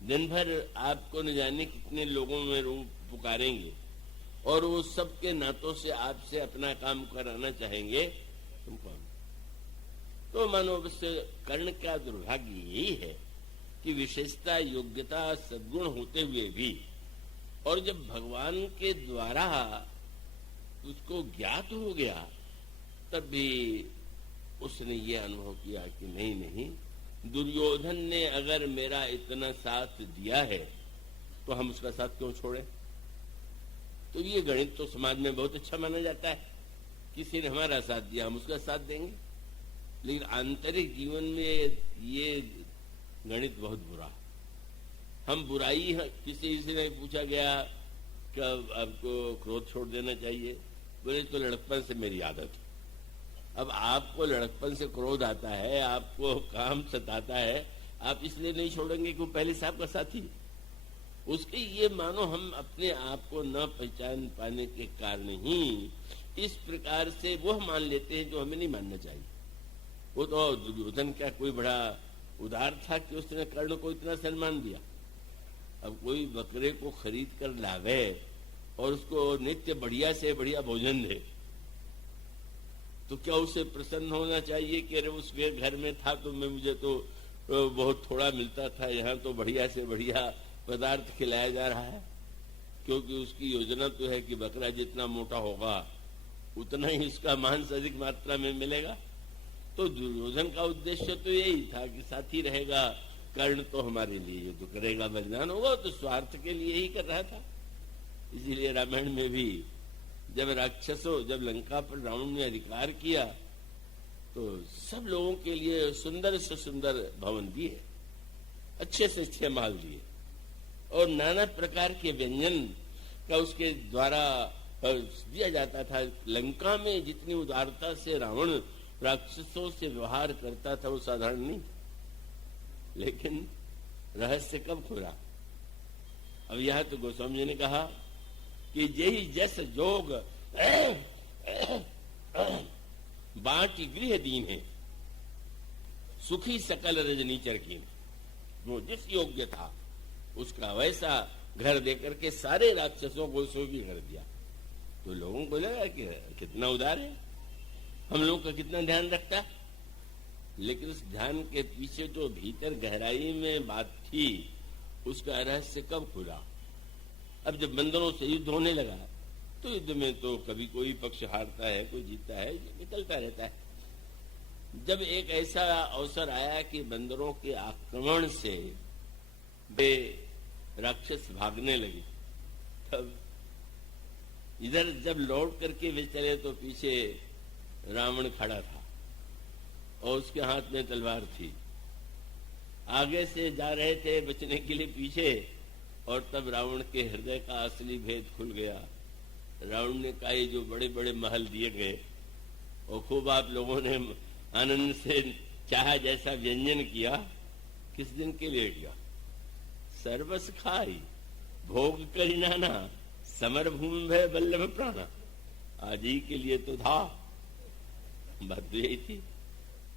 दिन भर आपको न जाने कितने लोगों में रूप पुकारेंगे और वो सबके नातों से आपसे अपना काम कराना चाहेंगे, तुम कौन? तो मानो अवश्य कर्ण का दुर्भाग्य यही है कि विशेषता, योग्यता, सद्गुण होते हुए भी, और जब भगवान के द्वारा उसको ज्ञात हो गया तब भी उसने ये अनुभव किया कि नहीं नहीं, दुर्योधन ने अगर मेरा इतना साथ दिया है तो हम उसका साथ क्यों छोड़े? तो ये गणित तो समाज में बहुत अच्छा माना जाता है, किसी ने हमारा साथ दिया हम उसका साथ देंगे। लेकिन आंतरिक जीवन में ये गणित बहुत बुरा। हम बुराई, किसी से पूछा गया कि आपको क्रोध छोड़ देना चाहिए, बोले तो लड़कपन से मेरी आदत है। अब आपको लड़कपन से क्रोध आता है, आपको काम सताता है, आप इसलिए नहीं छोड़ेंगे कि वो पहले से आपका साथी, उसके ये मानो हम अपने आप को न पहचान पाने के कारण ही इस प्रकार से वह मान लेते हैं जो हमें नहीं मानना चाहिए। वो तो दुर्योधन क्या कोई बड़ा उदार था कि उसने कर्ण को इतना सम्मान दिया। अब कोई बकरे को खरीद कर लावे और उसको नित्य बढ़िया से बढ़िया भोजन दे, तो क्या उसे प्रसन्न होना चाहिए कि अरे उसके घर में था तो मुझे तो बहुत थोड़ा मिलता था, यहाँ तो बढ़िया से बढ़िया पदार्थ खिलाया जा रहा है। क्योंकि उसकी योजना तो है कि बकरा जितना मोटा होगा उतना ही उसका मांस अधिक मात्रा में मिलेगा। तो दुर्योधन का उद्देश्य तो यही था कि साथी रहेगा, कर्ण तो हमारे लिए युद्ध करेगा, बलिदान होगा, तो स्वार्थ के लिए ही कर रहा था। इसीलिए रामायण में भी जब जब लंका पर रावण ने अधिकार किया तो सब लोगों के लिए सुंदर से सुंदर भवन दिए, अच्छे से अच्छे महल दिए और नाना प्रकार के व्यंजन का उसके द्वारा दिया जाता था। लंका में जितनी उदारता से रावण राक्षसों से व्यवहार करता था वो साधारण नहीं। लेकिन रहस्य कब खुला? अब यह तो गोस्वामी जी ने कहा कि यही जस जोग बाटी गृह दीन है, सुखी सकल रजनीचर की। वो जिस योग्य था उसका वैसा घर देकर के सारे राक्षसों को सुखी कर दिया। तो लोगों को लगा कि कितना उदार है, हम लोगों का कितना ध्यान रखता। लेकिन उस ध्यान के पीछे जो भीतर गहराई में बात थी उसका रहस्य कब खुला? अब जब बंदरों से युद्ध होने लगा तो युद्ध में तो कभी कोई पक्ष हारता है, कोई जीतता है, निकलता रहता है। जब एक ऐसा अवसर आया कि बंदरों के आक्रमण से वे राक्षस भागने लगे, तब इधर जब लौट करके वे चले तो पीछे रावण खड़ा था और उसके हाथ में तलवार थी। आगे से जा रहे थे बचने के लिए पीछे, और तब रावण के हृदय का असली भेद खुल गया। रावण ने कहा ये जो बड़े बड़े महल दिए गए और खूब आप लोगों ने आनंद से चाहा जैसा व्यंजन किया, किस दिन के लिए किया? सर्वस खाई भोग करी नाना, समर भूमि भय बल्लभ प्राणा। आज ही के लिए तो था, बात तो यही थी।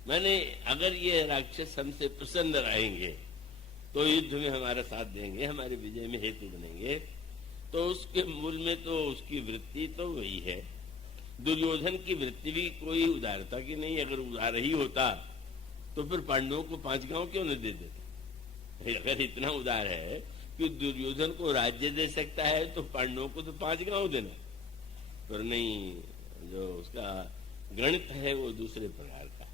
मैंने अगर ये राक्षस हमसे प्रसन्न रहेंगे तो युद्ध में हमारा साथ देंगे, हमारे विजय में हेतु बनेंगे, तो उसके मूल में तो उसकी वृत्ति तो वही है। दुर्योधन की वृत्ति भी कोई उदारता की नहीं। अगर उदार ही होता तो फिर पांडवों को 5 गांव क्यों न दे देते? अगर इतना उदार है कि दुर्योधन को राज्य दे सकता है तो पांडवों को तो 5 गांव देना। पर नहीं, जो उसका गणित है वो दूसरे प्रकार का।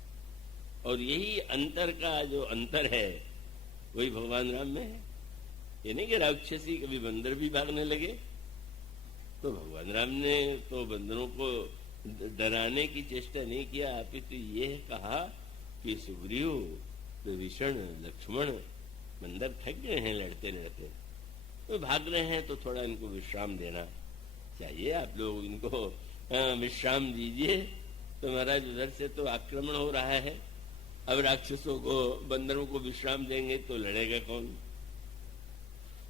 और यही अंतर का जो अंतर है वही भगवान राम में है। ये नहीं कि राक्षसी कभी बंदर भी भागने लगे, तो भगवान राम ने तो बंदरों को डराने की चेष्टा नहीं किया। अपितु ये कहा कि सुग्रीव, विभीषण, लक्ष्मण बंदर थक गए हैं लड़ते लड़ते, तो भाग रहे हैं, तो थोड़ा इनको विश्राम देना चाहिए। आप लोग इनको विश्राम दीजिए। तो महाराज उधर से तो आक्रमण हो रहा है, अब राक्षसों को, बंदरों को विश्राम देंगे तो लड़ेगा कौन?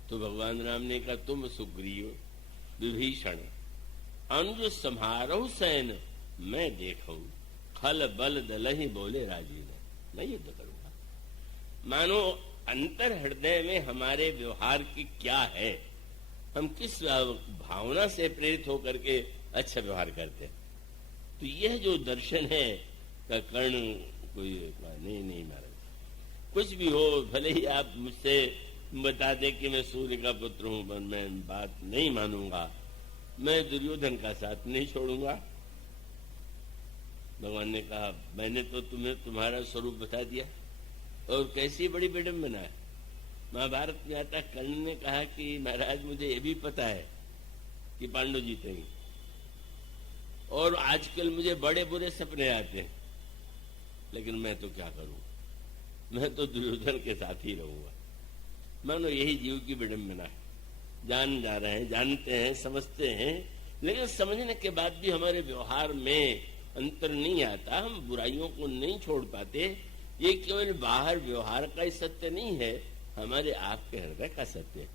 तो भगवान राम ने कहा तुम सुग्रीव, विभीषण अनुज समारोह सैन, मैं देखूं खल बल दल ही बोले राजीव, मैं युद्ध करूंगा। मानो अंतर हृदय में हमारे व्यवहार की क्या है, हम किस भावना से प्रेरित होकर के अच्छा व्यवहार करते हैं। तो यह जो दर्शन है कर्ण कोई नहीं महाराज, कुछ भी हो, भले ही आप मुझसे बता दे कि मैं सूर्य का पुत्र हूं, पर मैं बात नहीं मानूंगा, मैं दुर्योधन का साथ नहीं छोड़ूंगा। भगवान ने कहा मैंने तो तुम्हें तुम्हारा स्वरूप बता दिया, और कैसी बड़ी विडंबना है। महाभारत में आता, कर्ण ने कहा कि महाराज मुझे ये भी पता है कि पांडव जीतेंगे, और आजकल मुझे बड़े बुरे सपने आते हैं, लेकिन मैं तो क्या करूं, मैं तो दुर्योधन के साथ ही रहूंगा। मानो यही जीव की विडंबना है। जान जा रहे हैं, जानते हैं, समझते हैं, लेकिन समझने के बाद भी हमारे व्यवहार में अंतर नहीं आता, हम बुराइयों को नहीं छोड़ पाते। ये केवल बाहर व्यवहार का ही सत्य नहीं है, हमारे आपके हृदय का सत्य है।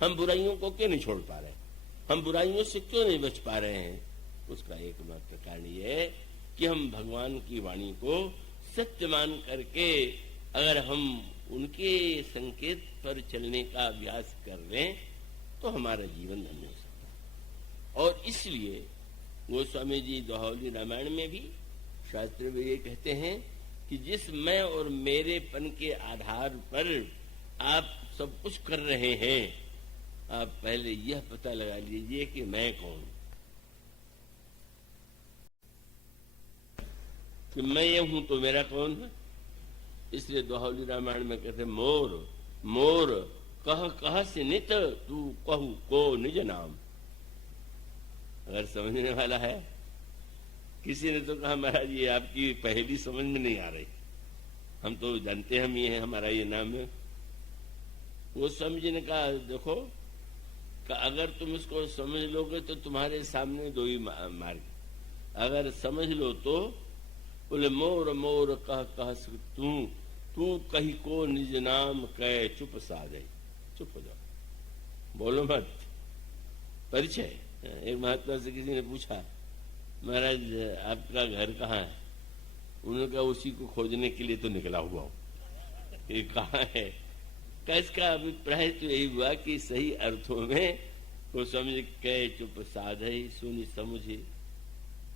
हम बुराइयों को क्यों नहीं छोड़ पा रहे, हम बुराइयों से क्यों नहीं बच पा रहे हैं? उसका एकमात्र कारण यह है कि हम भगवान की वाणी को सत्य मान करके अगर हम उनके संकेत पर चलने का अभ्यास कर लें तो हमारा जीवन धन्य हो सकता है। और इसलिए गोस्वामी जी दोहौली रामायण में भी, शास्त्र में ये कहते हैं कि जिस मैं और मेरेपन के आधार पर आप सब कुछ कर रहे हैं, आप पहले यह पता लगा लीजिए कि मैं कौन, कि मैं ये हूं तो मेरा कौन है। इसलिए दोहौली रामायण में कहते मोर मोर कह कह से नित तू कहू को निज नाम। अगर समझने वाला है, किसी ने तो कहा महाराज ये आपकी पहेली समझ में नहीं आ रही, हम तो जानते हम ये है, हमारा ये नाम है। वो समझ ने कहा देखो अगर तुम इसको समझ लोगे तो तुम्हारे सामने दो ही मार्ग, अगर समझ लो तो बोले मोर मोर कह कह तू कही को निज नाम कह चुप साधे, चुप हो जाओ, बोलो मत। परिचय, एक महात्मा से किसी ने पूछा महाराज आपका घर कहाँ है? उन्होंने कहा उसी को खोजने के लिए तो निकला हुआ हूं, ये कहाँ है? इसका अभिप्राय तो यही हुआ कि सही अर्थों में को समझ कह चुप साधे सुनी समझे।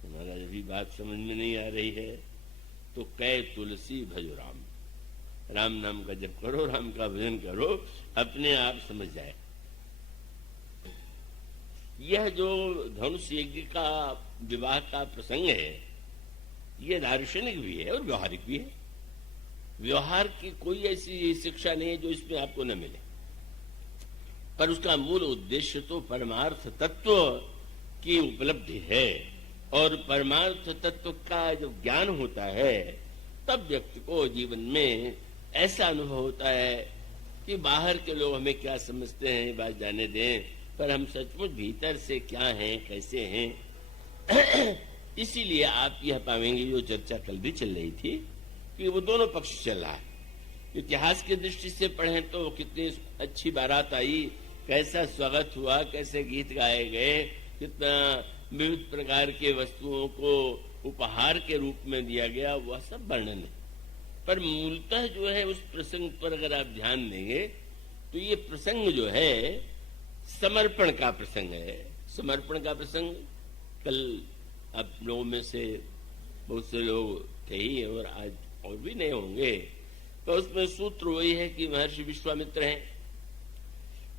महाराज अभी बात समझ में नहीं आ रही है तो कह तुलसी भजो राम, राम नाम का जप करो, राम का भजन करो, अपने आप समझ जाए। यह जो धनुष यज्ञ का विवाह का प्रसंग है, यह दार्शनिक भी है और व्यवहारिक भी है। व्यवहार की कोई ऐसी शिक्षा नहीं है जो इसमें आपको न मिले, पर उसका मूल उद्देश्य तो परमार्थ तत्व की उपलब्धि है। और परमार्थ तत्व का जो ज्ञान होता है तब व्यक्ति को जीवन में ऐसा अनुभव होता है कि बाहर के लोग हमें क्या समझते हैं ये बात जाने दें, पर हम सचमुच भीतर से क्या हैं, कैसे हैं। इसीलिए आप यह पाएंगे, जो चर्चा कल भी चल रही थी, कि वो दोनों पक्ष चल रहा है। इतिहास की दृष्टि से पढ़ें तो कितनी अच्छी बारात आई, कैसा स्वागत हुआ, कैसे गीत गाए गए, कितना विविध प्रकार के वस्तुओं को उपहार के रूप में दिया गया, वह सब वर्णन है। पर मूलतः जो है उस प्रसंग पर अगर आप ध्यान देंगे तो ये प्रसंग जो है समर्पण का प्रसंग है। समर्पण का प्रसंग कल आप लोगों में से बहुत से लोग थे ही और आज और भी नहीं होंगे, तो उसमें सूत्र वही है कि महर्षि विश्वामित्र हैं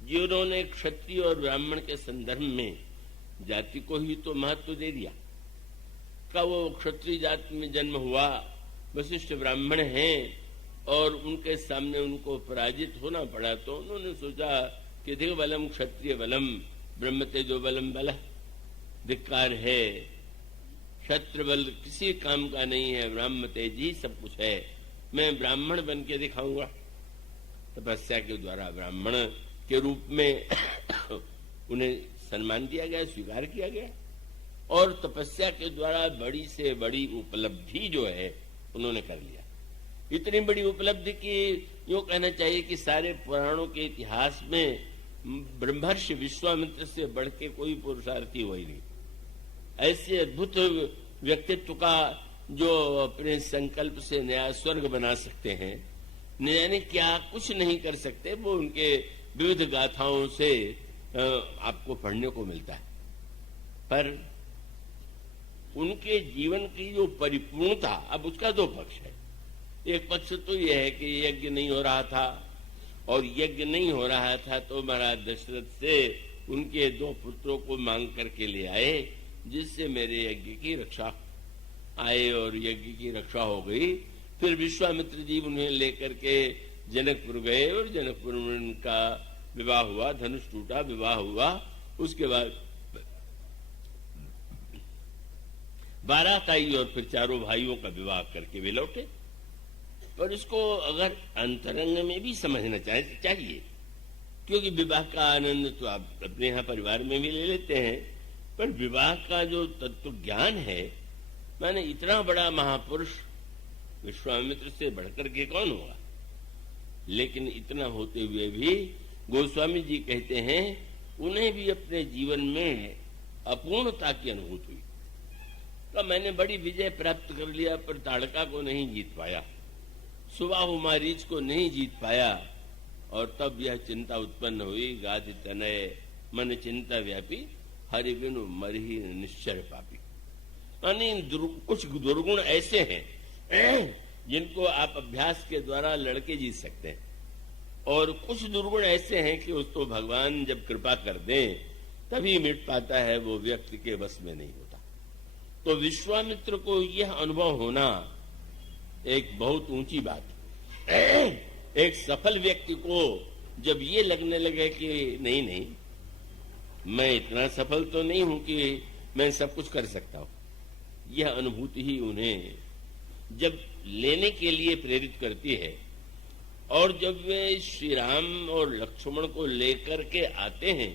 जिन्होंने क्षत्रिय और ब्राह्मण के संदर्भ में जाति को ही तो महत्व दे दिया। का वो क्षत्रिय जाति में जन्म हुआ, वशिष्ठ ब्राह्मण हैं और उनके सामने उनको पराजित होना पड़ा, तो उन्होंने सोचा कि देव बलम क्षत्रिय बलम ब्रह्म तेजो बलम बल, धिक्कार है, क्षत्र बल किसी काम का नहीं है, ब्रह्म तेज ही सब कुछ है, मैं ब्राह्मण बन के दिखाऊंगा। तपस्या के द्वारा ब्राह्मण के रूप में उन्हें सम्मान दिया गया, स्वीकार किया गया, और तपस्या के द्वारा बड़ी से बड़ी उपलब्धि जो है उन्होंने कर लिया। इतनी बड़ी उपलब्धि की यूं कहना चाहिए कि सारे पुराणों के इतिहास में ब्रह्मर्षि विश्वामित्र से बढ़ के कोई पुरुषार्थी हुआ ही नहीं। ऐसे अद्भुत व्यक्तित्व का जो अपने संकल्प से नया स्वर्ग बना सकते हैं, यानी क्या कुछ नहीं कर सकते, वो उनके विविध गाथाओं से आपको पढ़ने को मिलता है। पर उनके जीवन की जो परिपूर्णता, अब उसका दो पक्ष है। एक पक्ष तो यह है कि यज्ञ नहीं हो रहा था, और यज्ञ नहीं हो रहा था तो महाराज दशरथ से उनके दो पुत्रों को मांग करके ले आए, जिससे मेरे यज्ञ की रक्षा आए, और यज्ञ की रक्षा हो गई। फिर विश्वामित्र जी उन्हें लेकर के जनकपुर गए और जनकपुर में उनका विवाह हुआ, धनुष टूटा, विवाह हुआ। उसके बाद बारात आई और फिर चारों भाइयों का विवाह करके वे लौटे। पर इसको अगर अंतरंग में भी समझना चाहिए, क्योंकि विवाह का आनंद तो आप अपने यहाँ परिवार में भी ले लेते हैं, पर विवाह का जो तत्व ज्ञान है, माने इतना बड़ा महापुरुष विश्वामित्र से बढ़कर के कौन होगा। लेकिन इतना होते हुए भी गोस्वामी जी कहते हैं उन्हें भी अपने जीवन में अपूर्णता की अनुभूति हुई। तो मैंने बड़ी विजय प्राप्त कर लिया पर ताड़का को नहीं जीत पाया, सुबाहु मारीच को नहीं जीत पाया, और तब यह चिंता उत्पन्न हुई, गाधि तनय मन चिंता व्यापी हरि बिनु मरहि निश्चर पापी। यानी कुछ दुर्गुण ऐसे हैं जिनको आप अभ्यास के द्वारा लड़के जीत सकते हैं, और कुछ दुर्गुण ऐसे हैं कि उसको भगवान जब कृपा कर दें तभी मिट पाता है, वो व्यक्ति के बस में नहीं होता। तो विश्वामित्र को यह अनुभव होना एक बहुत ऊंची बात है। एक सफल व्यक्ति को जब ये लगने लगे कि नहीं नहीं, मैं इतना सफल तो नहीं हूं कि मैं सब कुछ कर सकता हूं, यह अनुभूति ही उन्हें जब लेने के लिए प्रेरित करती है। और जब वे श्री राम और लक्ष्मण को लेकर के आते हैं,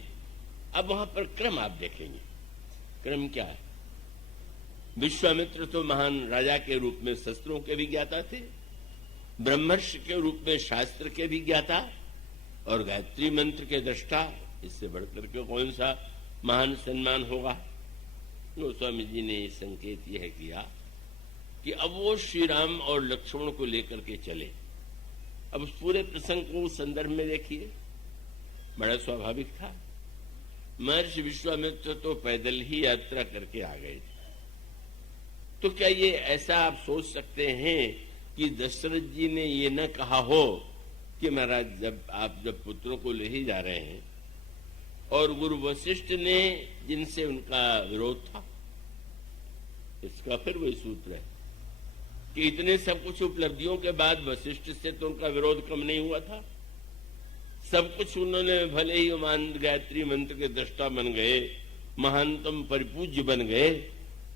अब वहां पर क्रम आप देखेंगे। क्रम क्या है? विश्वामित्र तो महान राजा के रूप में शस्त्रों के भी ज्ञाता थे, ब्रह्मर्षि के रूप में शास्त्र के भी ज्ञाता, और गायत्री मंत्र के दृष्टा। इससे बढ़कर के कौन सा महान सम्मान होगा? गोस्वामी जी ने संकेत यह किया कि अब वो श्री राम और लक्ष्मण को लेकर के चले। अब उस पूरे प्रसंग को उस संदर्भ में देखिए, बड़ा स्वाभाविक था। महर्षि विश्वामित्र तो पैदल ही यात्रा करके आ गए थे। तो क्या ये ऐसा आप सोच सकते हैं कि दशरथ जी ने ये न कहा हो कि महाराज जब पुत्रों को ले ही जा रहे हैं, और गुरु वशिष्ठ ने जिनसे उनका विरोध था, इसका फिर वही सूत्र है कि इतने सब कुछ उपलब्धियों के बाद वशिष्ठ से तो उनका विरोध कम नहीं हुआ था। सब कुछ उन्होंने, भले ही गायत्री मंत्र के दृष्टा बन गए, महानतम परिपूज्य बन गए,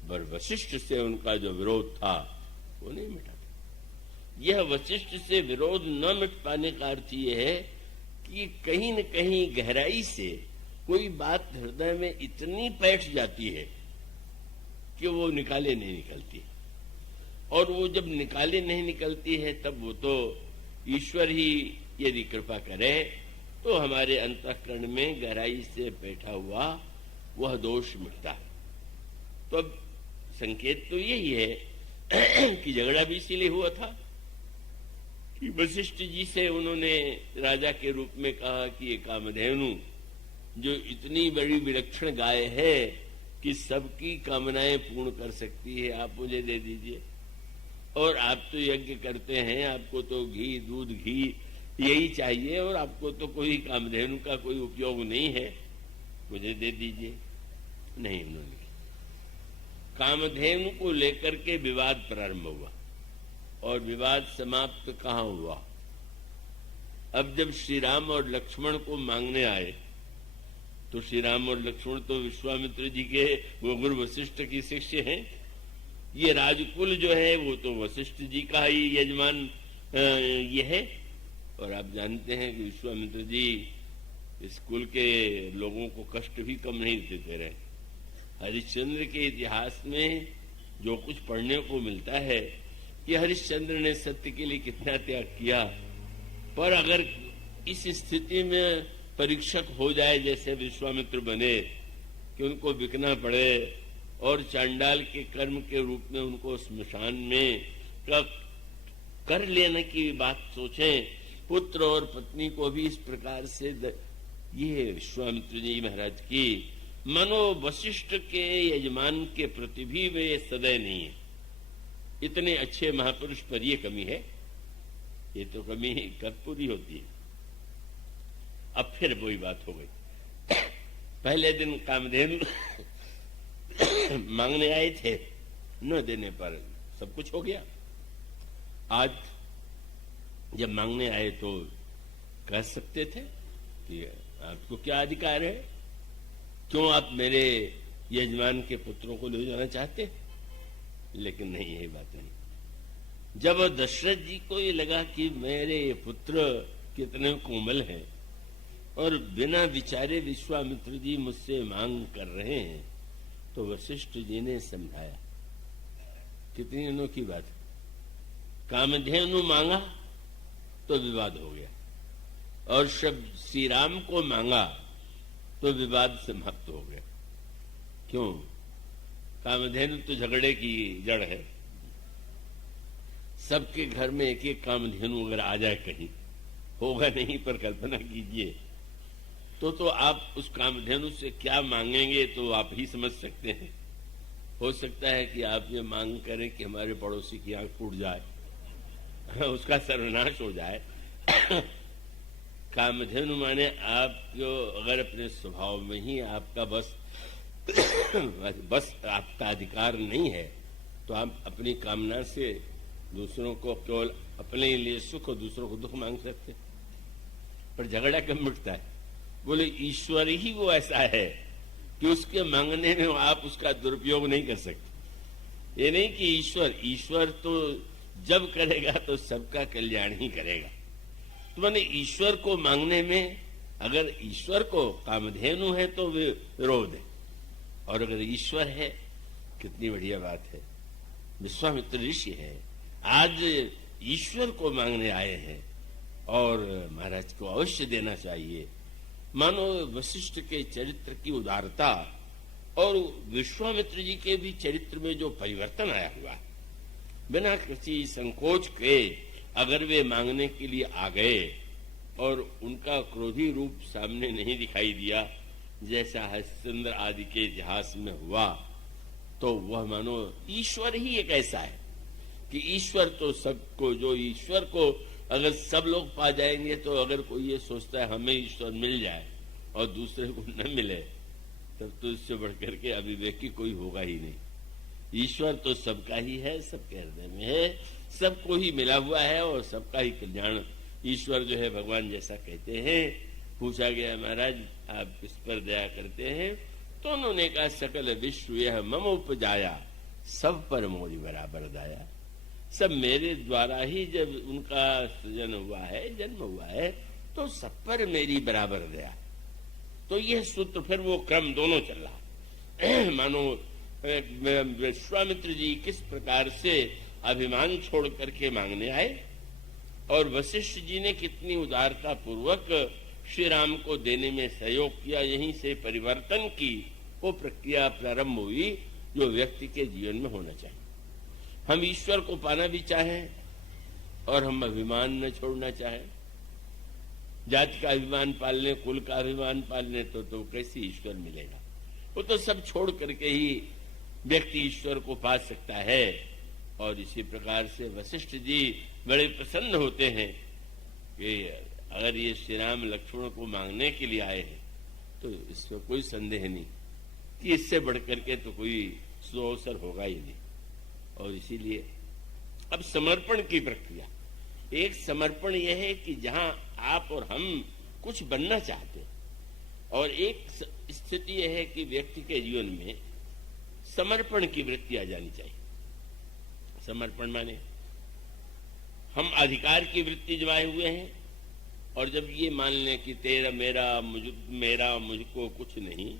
पर वशिष्ठ से उनका जो विरोध था वो नहीं मिटा था। यह वशिष्ठ से विरोध न मिट पाने का अर्थ यह है कि कहीं न कहीं गहराई से कोई बात हृदय में इतनी बैठ जाती है कि वो निकाले नहीं निकलती, और वो जब निकाले नहीं निकलती है तब वो तो ईश्वर ही यदि कृपा करे तो हमारे अंतःकरण में गहराई से बैठा हुआ वह दोष मिटता है। तो अब संकेत तो यही है कि झगड़ा भी इसीलिए हुआ था कि वशिष्ठ जी से उन्होंने राजा के रूप में कहा कि ये कामधेनु जो इतनी बड़ी विलक्षण गाय है कि सबकी कामनाएं पूर्ण कर सकती है, आप मुझे दे दीजिए। और आप तो यज्ञ करते हैं, आपको तो घी दूध घी यही चाहिए, और आपको तो कोई कामधेनु का कोई उपयोग नहीं है, मुझे दे दीजिए। नहीं, उन्होंने कामधेनु को लेकर के विवाद प्रारंभ हुआ, और विवाद समाप्त कहाँ हुआ? अब जब श्री राम और लक्ष्मण को मांगने आए तो श्री राम और लक्ष्मण तो विश्वामित्र जी के वो गुरु वशिष्ठ की शिष्य हैं। ये राजकुल जो है वो तो वशिष्ठ जी का ही यजमान ये है, और आप जानते हैं कि विश्वामित्र जी इस कुल के लोगों को कष्ट भी कम नहीं देते रहे। हरिश्चंद्र के इतिहास में जो कुछ पढ़ने को मिलता है कि हरिश्चंद्र ने सत्य के लिए कितना त्याग किया, पर अगर इस स्थिति में परीक्षक हो जाए जैसे विश्वामित्र बने कि उनको बिकना पड़े और चांडाल के कर्म के रूप में उनको स्मशान में कर लेने की बात सोचें, पुत्र और पत्नी को भी इस प्रकार से ये विश्वामित्र जी महाराज की मनो वशिष्ठ के यजमान के प्रति भी वे सदैव नहीं है। इतने अच्छे महापुरुष पर ये कमी है, ये तो कमी कब पूरी होती है? अब फिर वही बात हो गई। पहले दिन कामधेनु मांगने आए थे, न देने पर सब कुछ हो गया। आज जब मांगने आए तो कह सकते थे कि आपको क्या अधिकार है, क्यों आप मेरे यजमान के पुत्रों को ले जाना चाहते? लेकिन नहीं, यही बात नहीं। जब दशरथ जी को ये लगा कि मेरे ये पुत्र कितने कोमल हैं और बिना विचारे विश्वामित्र जी मुझसे मांग कर रहे हैं, तो वशिष्ठ जी ने समझाया। कितनी अनोखी बात है। कामधेनु मांगा तो विवाद हो गया, और शब्द श्री राम को मांगा तो विवाद समाप्त हो गया। क्यों? कामधेनु तो झगड़े की जड़ है। सबके घर में एक एक कामधेनु अगर आ जाए, कहीं होगा नहीं पर कल्पना कीजिए, तो आप उस कामधेनु से क्या मांगेंगे तो आप ही समझ सकते हैं। हो सकता है कि आप ये मांग करें कि हमारे पड़ोसी की आंख फूट जाए, उसका सर्वनाश हो जाए। कामधेनु माने आपको अगर अपने स्वभाव में ही आपका बस आपका अधिकार नहीं है तो आप अपनी कामना से दूसरों को केवल अपने लिए सुख और दूसरों को दुख मांग सकते। पर झगड़ा कब मिटता है? बोले ईश्वर ही वो ऐसा है कि उसके मांगने में आप उसका दुरुपयोग नहीं कर सकते। ये नहीं कि ईश्वर तो जब करेगा तो सबका कल्याण ही करेगा। तो माने ईश्वर को मांगने में, अगर ईश्वर को कामधेनु है तो विरोध है, और अगर ईश्वर है, कितनी बढ़िया बात है। विश्वामित्र ऋषि है, आज ईश्वर को मांगने आए हैं और महाराज को अवश्य देना चाहिए। मानो वशिष्ठ के चरित्र की उदारता और विश्वामित्र जी के भी चरित्र में जो परिवर्तन आया हुआ, बिना किसी संकोच के अगर वे मांगने के लिए आ गए और उनका क्रोधी रूप सामने नहीं दिखाई दिया जैसा हरिश्चंद्र आदि के इतिहास में हुआ, तो वह मानो ईश्वर ही एक ऐसा है कि ईश्वर तो सबको, जो ईश्वर को अगर सब लोग पा जाएंगे, तो अगर कोई ये सोचता है हमें ईश्वर मिल जाए और दूसरे को न मिले, तब तो इससे बढ़कर के अविवेकी कोई होगा ही नहीं। ईश्वर तो सबका ही है, सबके हृदय में है, सबको ही मिला हुआ है और सबका ही कल्याण ईश्वर जो है भगवान जैसा कहते हैं। पूछा गया महाराज आप किस पर दया करते हैं? तो उन्होंने कहा सकल विश्व यह मम उपजाया, सब पर मोरी बराबर दाया। सब मेरे द्वारा ही जब उनका सृजन हुआ है, जन्म हुआ है, तो सब पर मेरी बराबर दया। तो यह सूत्र, फिर वो क्रम दोनों चल रहा। मानो विश्वामित्र जी किस प्रकार से अभिमान छोड़ करके मांगने आए और वशिष्ठ जी ने कितनी उदारता पूर्वक श्री राम को देने में सहयोग किया। यहीं से परिवर्तन की वो प्रक्रिया प्रारंभ हुई जो व्यक्ति के जीवन में होना चाहिए। हम ईश्वर को पाना भी चाहें और हम अभिमान न छोड़ना चाहें, जाति का अभिमान पाल लें, कुल का अभिमान पाल लें, तो कैसे ईश्वर मिलेगा? वो तो सब छोड़ करके ही व्यक्ति ईश्वर को पा सकता है। और इसी प्रकार से वशिष्ठ जी बड़े प्रसन्न होते हैं कि अगर ये श्री राम लक्ष्मण को मांगने के लिए आए हैं तो इसमें कोई संदेह नहीं कि इससे बढ़कर के तो कोई अवसर होगा ही नहीं। और इसीलिए अब समर्पण की प्रक्रिया, एक समर्पण यह है कि जहां आप और हम कुछ बनना चाहते हैं, और एक स्थिति यह है कि व्यक्ति के जीवन में समर्पण की वृत्ति आ जानी चाहिए। समर्पण माने हम अधिकार की वृत्ति जमाए हुए हैं और जब ये मान लें कि तेरा मेरा मुझको कुछ नहीं,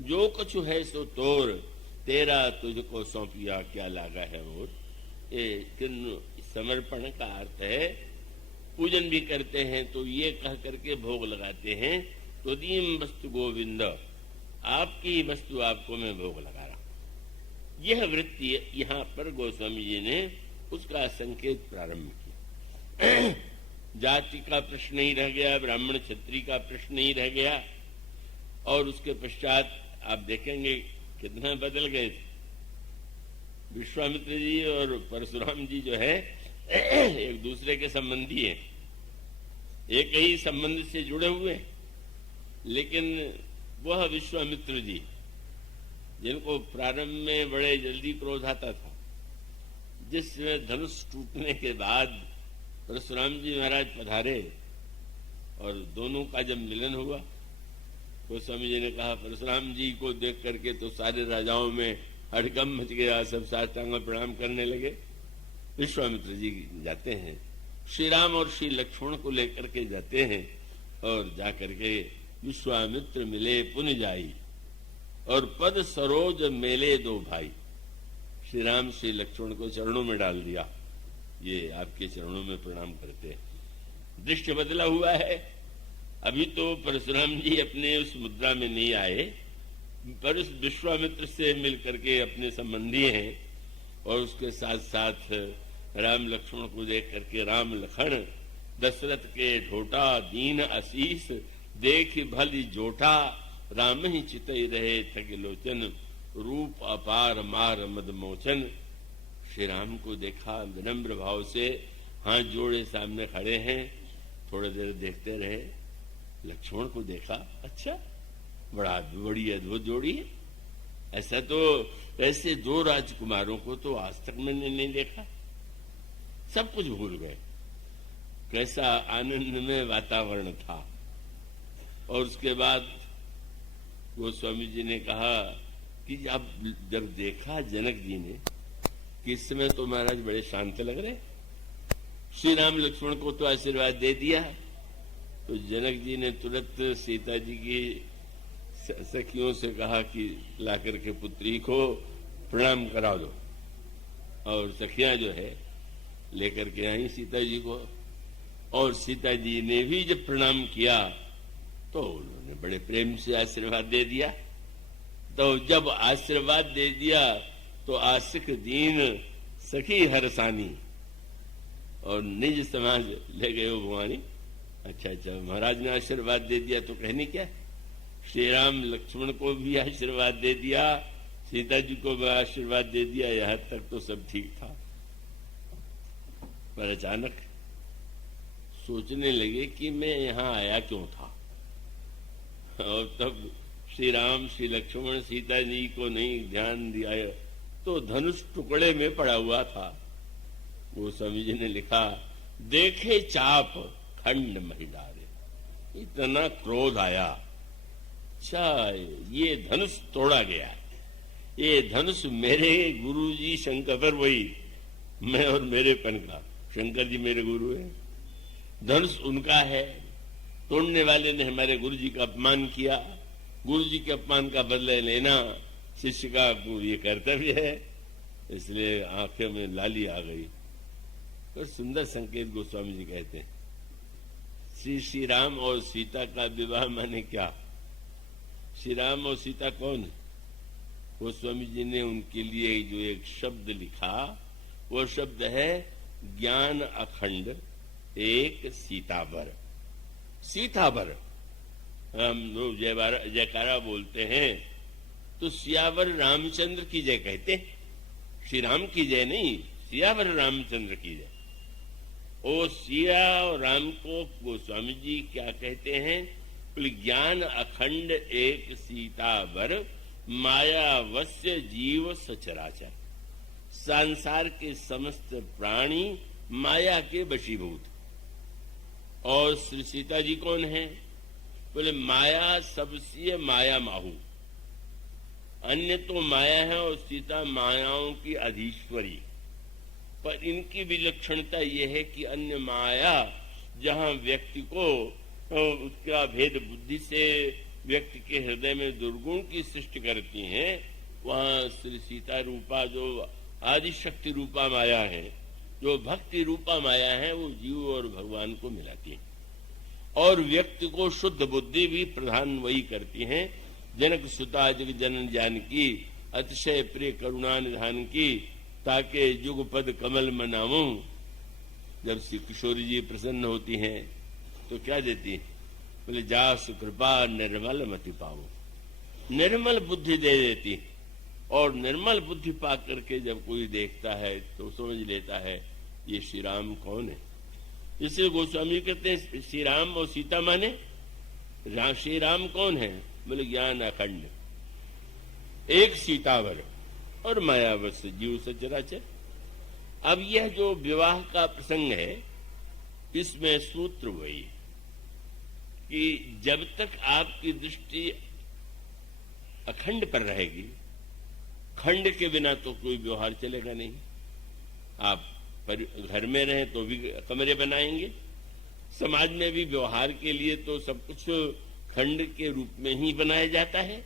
जो कुछ है सो तोर, तेरा तुझको सौंपिया क्या लागा है और। समर्पण का अर्थ है, पूजन भी करते हैं तो ये कह करके भोग लगाते हैं, त्वदीयं वस्तु गोविंद, आपकी वस्तु आपको मैं भोग लगा रहा हूं। यह वृत्ति यहाँ पर गोस्वामी जी ने उसका संकेत प्रारंभ किया। जाति का प्रश्न नहीं रह गया, ब्राह्मण क्षत्रिय का प्रश्न नहीं रह गया, और उसके पश्चात आप देखेंगे कितना बदल गए थे। विश्वामित्र जी और परशुराम जी जो है एक दूसरे के संबंधी हैं, एक ही संबंध से जुड़े हुए हैं, लेकिन वह विश्वामित्र जी जिनको प्रारंभ में बड़े जल्दी क्रोध आता था, जिसमें धनुष टूटने के बाद परशुराम जी महाराज पधारे और दोनों का जब मिलन हुआ तो स्वामी जी ने कहा परशुराम जी को देख करके तो सारे राजाओं में हड़कंप मच गया, सब साष्टांग प्रणाम करने लगे। विश्वामित्र जी जाते हैं, श्री राम और श्री लक्ष्मण को लेकर के जाते हैं और जाकर के विश्वामित्र मिले पुन जाई और पद सरोज मेले दो भाई। श्री राम श्री लक्ष्मण को चरणों में डाल दिया, ये आपके चरणों में प्रणाम करते हैं। दृश्य बदला हुआ है, अभी तो परशुराम जी अपने उस मुद्रा में नहीं आए, पर उस विश्वामित्र से मिलकर के अपने संबंधी हैं, और उसके साथ साथ राम लक्ष्मण को देख करके राम लखन दशरथ के ढोटा दीन आशीष देख भली जोटा राम ही चितई रहे ठग लोचन रूप अपार मार मद मोचन। श्री राम को देखा, विनम्र भाव से हाथ जोड़े सामने खड़े हैं, थोड़ी देर देखते रहे। लक्ष्मण को देखा, अच्छा बड़ी अद्भुत जोड़ी है, ऐसा तो ऐसे दो राजकुमारों को तो आज तक मैंने नहीं देखा। सब कुछ भूल गए, कैसा आनंद में वातावरण था। और उसके बाद गोस्वामी जी ने कहा कि अब जब देखा जनक जी ने कि इस समय तो महाराज बड़े शांत लग रहे, श्री राम लक्ष्मण को तो आशीर्वाद दे दिया, तो जनक जी ने तुरंत सीता जी की सखियों से कहा कि लाकर के पुत्री को प्रणाम करा दो। और सखियां जो है लेकर के आई सीता जी को, और सीता जी ने भी जब प्रणाम किया तो उन्होंने बड़े प्रेम से आशीर्वाद दे दिया। तो जब आशीर्वाद दे दिया तो आशिक दीन सखी हरसानी, और निज समाज ले गए हो भवानी। अच्छा महाराज ने आशीर्वाद दे दिया तो कहनी क्या, श्री राम लक्ष्मण को भी आशीर्वाद दे दिया, सीता जी को भी आशीर्वाद दे दिया, यहां तक तो सब ठीक था। पर अचानक सोचने लगे कि मैं यहां आया क्यों था। और तब श्री राम श्री लक्ष्मण सीता जी को नहीं ध्यान दिया तो धनुष टुकड़े में पड़ा हुआ था। वो स्वामी जी ने लिखा, देखे चाप खंड महिलारे, इतना क्रोध आया, अच्छा ये धनुष तोड़ा गया, ये धनुष मेरे गुरुजी शंकर पर, वही मैं और मेरे पन का, शंकर जी मेरे गुरु है, धनुष उनका है, तोड़ने वाले ने हमारे गुरु जी का अपमान किया, गुरु जी के अपमान का बदला लेना शिष्य का ये कर्तव्य है, इसलिए आंखें में लाली आ गई। तो सुंदर संकेत गोस्वामी जी कहते हैं, श्री राम और सीता का विवाह माने क्या, श्री राम और सीता कौन है? गोस्वामी जी ने उनके लिए जो एक शब्द लिखा वो शब्द है ज्ञान अखंड एक सीतावर। सीतावर हम लोग जयकारा बोलते हैं तो सियावर रामचंद्र की जय कहते हैं, श्री राम की जय नहीं, सियावर रामचंद्र की जय। ओ सिया और राम को गोस्वामी जी क्या कहते हैं, ज्ञान अखंड एक सीतावर मायावस्य जीव सचराचर। संसार के समस्त प्राणी माया के वशीभूत। और श्री सीता जी कौन है? बोले माया सबसे माया माहू, अन्य तो माया है और सीता मायाओं की अधीश्वरी। पर इनकी विलक्षणता यह है कि अन्य माया जहां व्यक्ति को उसका भेद बुद्धि से व्यक्ति के हृदय में दुर्गुण की सृष्टि करती हैं, वहां श्री सीता रूपा जो आदि शक्ति रूपा माया है, जो भक्ति रूपा माया है, वो जीव और भगवान को मिलाती है। और व्यक्ति को शुद्ध बुद्धि भी प्रधान वही करती हैं। जनक सुता जग जनन जानकी अतिशय प्रिय करुणा निधान की, ताके जुगपद कमल मनाऊं। जब श्री किशोरी जी प्रसन्न होती हैं तो क्या देती है? बोले जास कृपा निर्मल मति पाओ, निर्मल बुद्धि दे देती। और निर्मल बुद्धि पा करके जब कोई देखता है तो समझ लेता है ये श्री राम कौन है। इसलिए गोस्वामी कहते हैं श्री राम और सीता माने श्री राम कौन है? बोले ज्ञान अखंड एक सीतावर और मायावश जीव सचराचर। अब यह जो विवाह का प्रसंग है, इसमें सूत्र वही कि जब तक आपकी दृष्टि अखंड पर रहेगी, खंड के बिना तो कोई व्यवहार चलेगा नहीं। आप घर में रहें तो भी कमरे बनाएंगे, समाज में भी व्यवहार के लिए तो सब कुछ खंड के रूप में ही बनाया जाता है।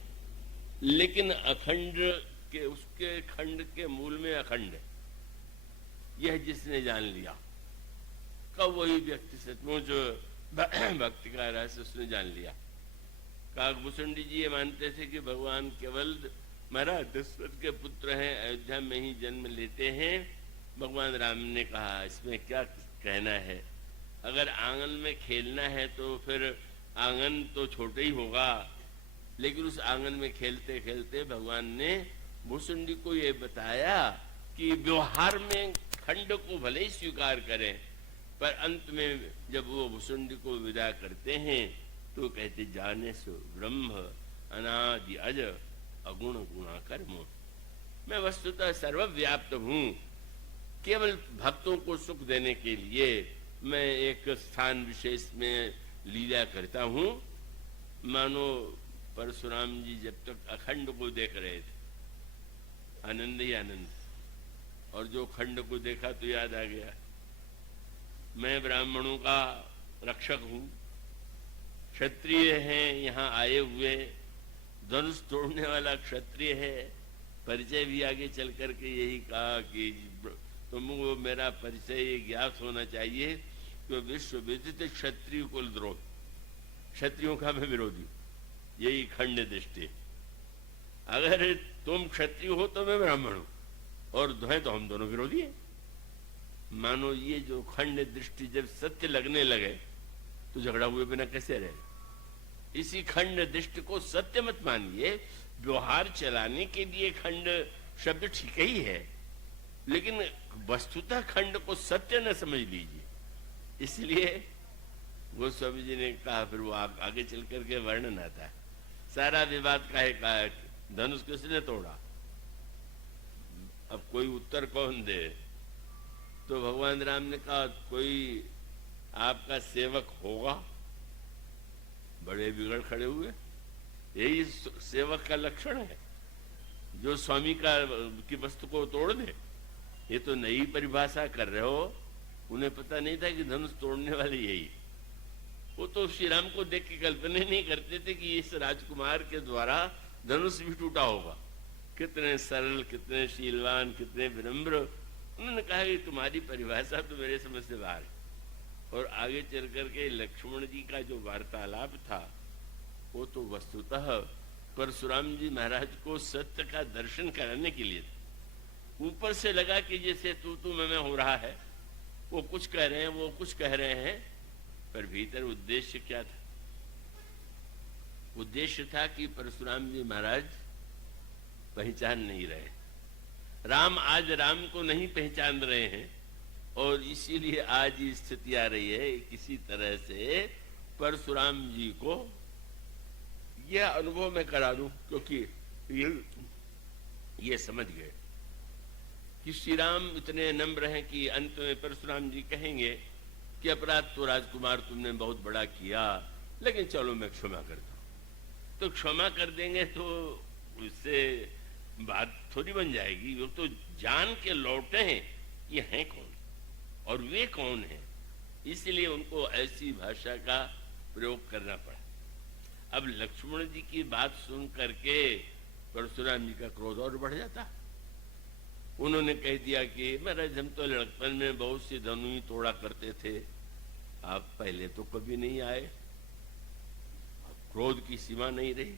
लेकिन अखंड के उसके खंड के मूल में अखंड है, यह जिसने जान लिया कब वही व्यक्ति सचमुच भक्ति का रहस्य उसने जान लिया। काकभूषुंडी जी ये मानते थे कि भगवान केवल महाराज दशरथ के पुत्र हैं, अयोध्या में ही जन्म लेते हैं। भगवान राम ने कहा इसमें क्या कहना है, अगर आंगन में खेलना है तो फिर आंगन तो छोटा ही होगा। लेकिन उस आंगन में खेलते खेलते भगवान ने भूषुंडी को ये बताया कि व्यवहार में खंड को भले ही स्वीकार करें, पर अंत में जब वो भूषुंडी को विदा करते हैं तो कहते जाने सो ब्रह्म अनादि अज अगुण गुणाकर मोह। मैं वस्तुतः सर्वव्याप्त हूँ, केवल भक्तों को सुख देने के लिए मैं एक स्थान विशेष में लीला करता हूँ। मानो परशुराम जी जब तक अखंड को देख रहे थे, आनंद ही आनंद, और जो खंड को देखा तो याद आ गया मैं ब्राह्मणों का रक्षक हूँ, क्षत्रिय हैं यहाँ आए हुए, धनुष तोड़ने वाला क्षत्रिय है। परिचय भी आगे चल करके यही कहा कि तुमको मेरा परिचय ये ज्ञात होना चाहिए कि विश्व विदित क्षत्रिय कुल द्रोह, क्षत्रियों का मैं विरोधी, यही खंड दृष्टि। अगर तुम क्षत्रिय हो तो मैं ब्राह्मण हूं, और हैं तो हम दोनों विरोधी हैं। मानो ये जो खंड दृष्टि जब सत्य लगने लगे तो झगड़ा हुए बिना कैसे रहे। इसी खंड दृष्टि को सत्य मत मानिए, व्यवहार चलाने के लिए खंड शब्द ठीक ही है, लेकिन वस्तुतः खंड को सत्य न समझ लीजिए। इसलिए गोस्वामी जी ने कहा, फिर वो आगे चल करके वर्णन आता है सारा विवाद का है, धनुष किसने तोड़ा, अब कोई उत्तर कौन दे। तो भगवान राम ने कहा कोई आपका सेवक होगा। बड़े बिगड़ खड़े हुए, यही सेवक का लक्षण है, जो स्वामी की वस्तु को तोड़ दे। ये तो नई परिभाषा कर रहे हो, उन्हें पता नहीं था कि धनुष तोड़ने वाले यही। वो तो श्री राम को देख के कल्पना नहीं करते थे कि इस राजकुमार के द्वारा धनुष भी टूटा होगा। कितने सरल, कितने शीलवान, कितने विनम्र। उन्होंने कहा कि तुम्हारी परिभाषा तो मेरे समझ से बाहर है। और आगे चल करके लक्ष्मण जी का जो वार्तालाप था वो तो वस्तुतः परशुराम जी महाराज को सत्य का दर्शन कराने के लिए था। ऊपर से लगा कि जैसे तू मैं हो रहा है, वो कुछ कह रहे हैं, वो कुछ कह रहे हैं, पर भीतर उद्देश्य क्या था? उद्देश्य था कि परशुराम जी महाराज पहचान नहीं रहे, राम आज राम को नहीं पहचान रहे हैं, और इसीलिए आज ये स्थिति आ रही है। किसी तरह से परशुराम जी को यह अनुभव मैं करा दूं, क्योंकि ये समझ गए कि श्री राम इतने नम्र हैं कि अंत में परशुराम जी कहेंगे कि अपराध तो राजकुमार तुमने बहुत बड़ा किया, लेकिन चलो मैं क्षमा करता हूं। तो क्षमा कर देंगे तो उससे बात थोड़ी बन जाएगी। वो तो जान के लौटे हैं ये हैं कौन और वे कौन हैं, इसलिए उनको ऐसी भाषा का प्रयोग करना पड़ा। अब लक्ष्मण जी की बात सुन करके परशुराम जी का क्रोध और बढ़ जाता। उन्होंने कह दिया कि महाराज हम तो लड़कपन में बहुत सी धनु ही तोड़ा करते थे, आप पहले तो कभी नहीं आए। क्रोध की सीमा नहीं रही।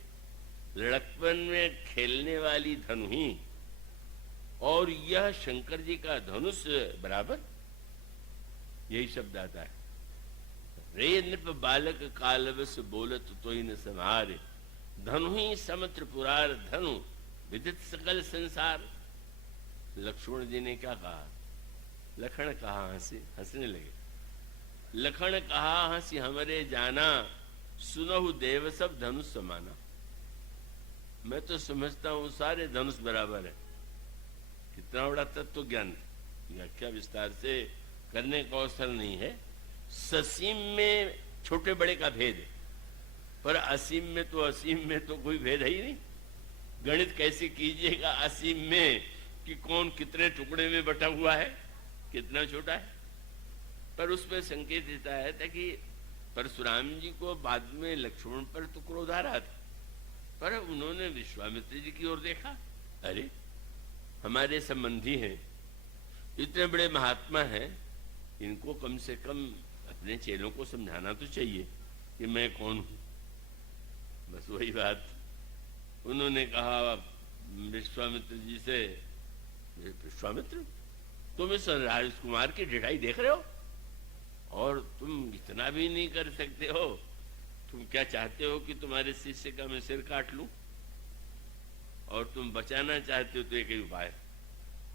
लड़कपन में खेलने वाली धनु ही और यह शंकर जी का धनुष बराबर, यही शब्द आता है। रे नृप बालक कालवस बोलत तो ही न समारे, धनु ही सम त्रिपुरार धनु विदित सकल संसार। लक्ष्मण जी ने क्या कहा? लखन कहा हंसने लगे। लखन कहा हंसी हमरे जाना, सुनहु देव सब धनुष समाना। मैं तो समझता हूं सारे धनुष बराबर है। कितना बड़ा तत्व ज्ञान, व्याख्या विस्तार से करने का अवसर नहीं है। ससीम में छोटे बड़े का भेद है, पर असीम में तो कोई भेद है ही नहीं। गणित कैसे कीजिएगा असीम में कि कौन कितने टुकड़े में बटा हुआ है, कितना छोटा है। पर उसमें संकेत देता है कि परशुराम जी को बाद में लक्ष्मण पर तो क्रोध आ रहा था, पर उन्होंने विश्वामित्र जी की ओर देखा। अरे हमारे संबंधी हैं, इतने बड़े महात्मा हैं, इनको कम से कम अपने चेलों को समझाना तो चाहिए कि मैं कौन हूँ। बस वही बात उन्होंने कहा विश्वामित्र जी से, विश्वामित्र तुम इस राजकुमार की ढिठाई देख रहे हो और तुम इतना भी नहीं कर सकते हो, तुम क्या चाहते हो कि तुम्हारे शिष्य का मैं सिर काट लूं? और तुम बचाना चाहते हो तो एक ही उपाय,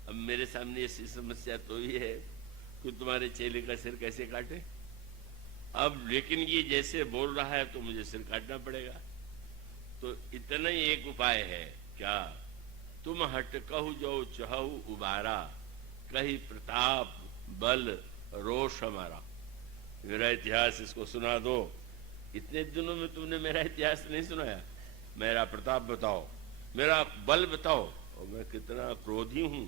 अब मेरे सामने ऐसी समस्या तो ही है कि तुम्हारे चेले का सिर कैसे काटे। अब लेकिन ये जैसे बोल रहा है तो मुझे सिर काटना पड़ेगा, तो इतना ही एक उपाय है, क्या? तुम हट कहु जो चहु उबारा, कही प्रताप बल रोष हमारा। मेरा इतिहास इसको सुना दो। इतने दिनों में तुमने मेरा इतिहास नहीं सुनाया, मेरा प्रताप बताओ, मेरा बल बताओ, और मैं कितना क्रोधी हूं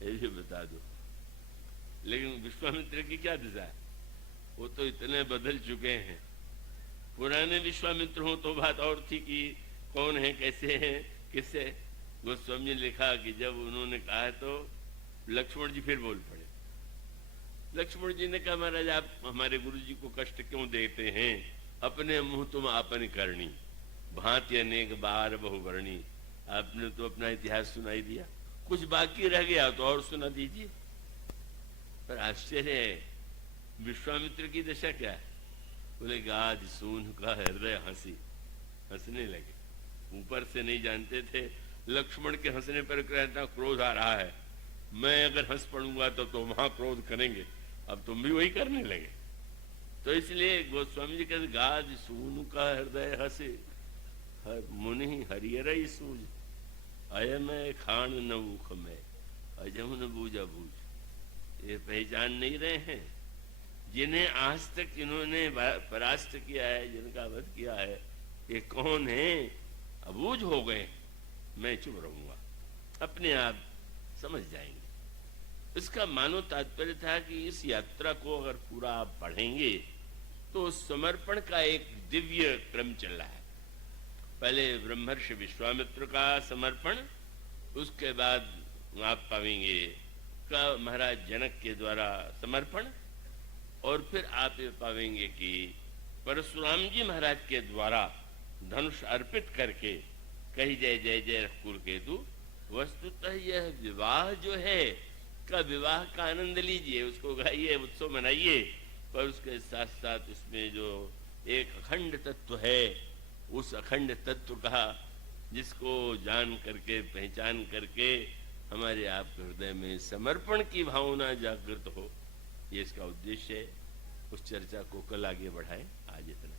ये भी बता दो। लेकिन विश्वामित्र की क्या दिशा है, वो तो इतने बदल चुके हैं। पुराने विश्वामित्र हो तो बात और थी कि कौन है, कैसे हैं, किससे। गोस्वामी ने लिखा कि जब उन्होंने कहा तो लक्ष्मण जी फिर बोल पड़े। लक्ष्मण जी ने कहा महाराज आप हमारे गुरु जी को कष्ट क्यों देते हैं, अपने मुंह तुम आपन करनी, भांति अनेक बार बहुवर्णी। आपने तो अपना इतिहास सुनाई दिया, कुछ बाकी रह गया तो और सुना दीजिए। पर आश्चर्य है, विश्वामित्र की दशा क्या है? बोले गाज सून का हृदय हंसने लगे। ऊपर से नहीं जानते थे लक्ष्मण के हंसने पर कहता क्रोध आ रहा है, मैं अगर हंस पड़ूंगा तो वहां क्रोध करेंगे, अब तुम भी वही करने लगे। तो इसलिए गोस्वामी जी कहते गाज सून का हृदय हंसे, मुनि हरियर सूझ, अय मैं खान न ऊख में, अजम न बूझा बूझ। ये पहचान नहीं रहे हैं जिन्हें आज तक इन्होंने परास्त किया है, जिनका वध किया है, ये कौन है? अबूझ हो गए। मैं चुप रहूंगा, अपने आप समझ जाएंगे। इसका मानो तात्पर्य था कि इस यात्रा को अगर पूरा आप पढ़ेंगे तो समर्पण का एक दिव्य क्रम चल रहा है। पहले ब्रह्मर्षि विश्वामित्र का समर्पण, उसके बाद आप पाएंगे का महाराज जनक के द्वारा समर्पण, और फिर आप ये पाएंगे कि परशुराम जी महाराज के द्वारा धनुष अर्पित करके कही जय जय जय रघुकुल केतु। वस्तुतः यह विवाह जो है का विवाह का आनंद लीजिए, उसको गाइए, उत्सव मनाइए, पर उसके साथ साथ इसमें जो एक अखंड तत्व है, उस अखंड तत्व का जिसको जान करके पहचान करके हमारे आपके हृदय में समर्पण की भावना जागृत हो, ये इसका उद्देश्य है। उस चर्चा को कल आगे बढ़ाएं। आज इतना।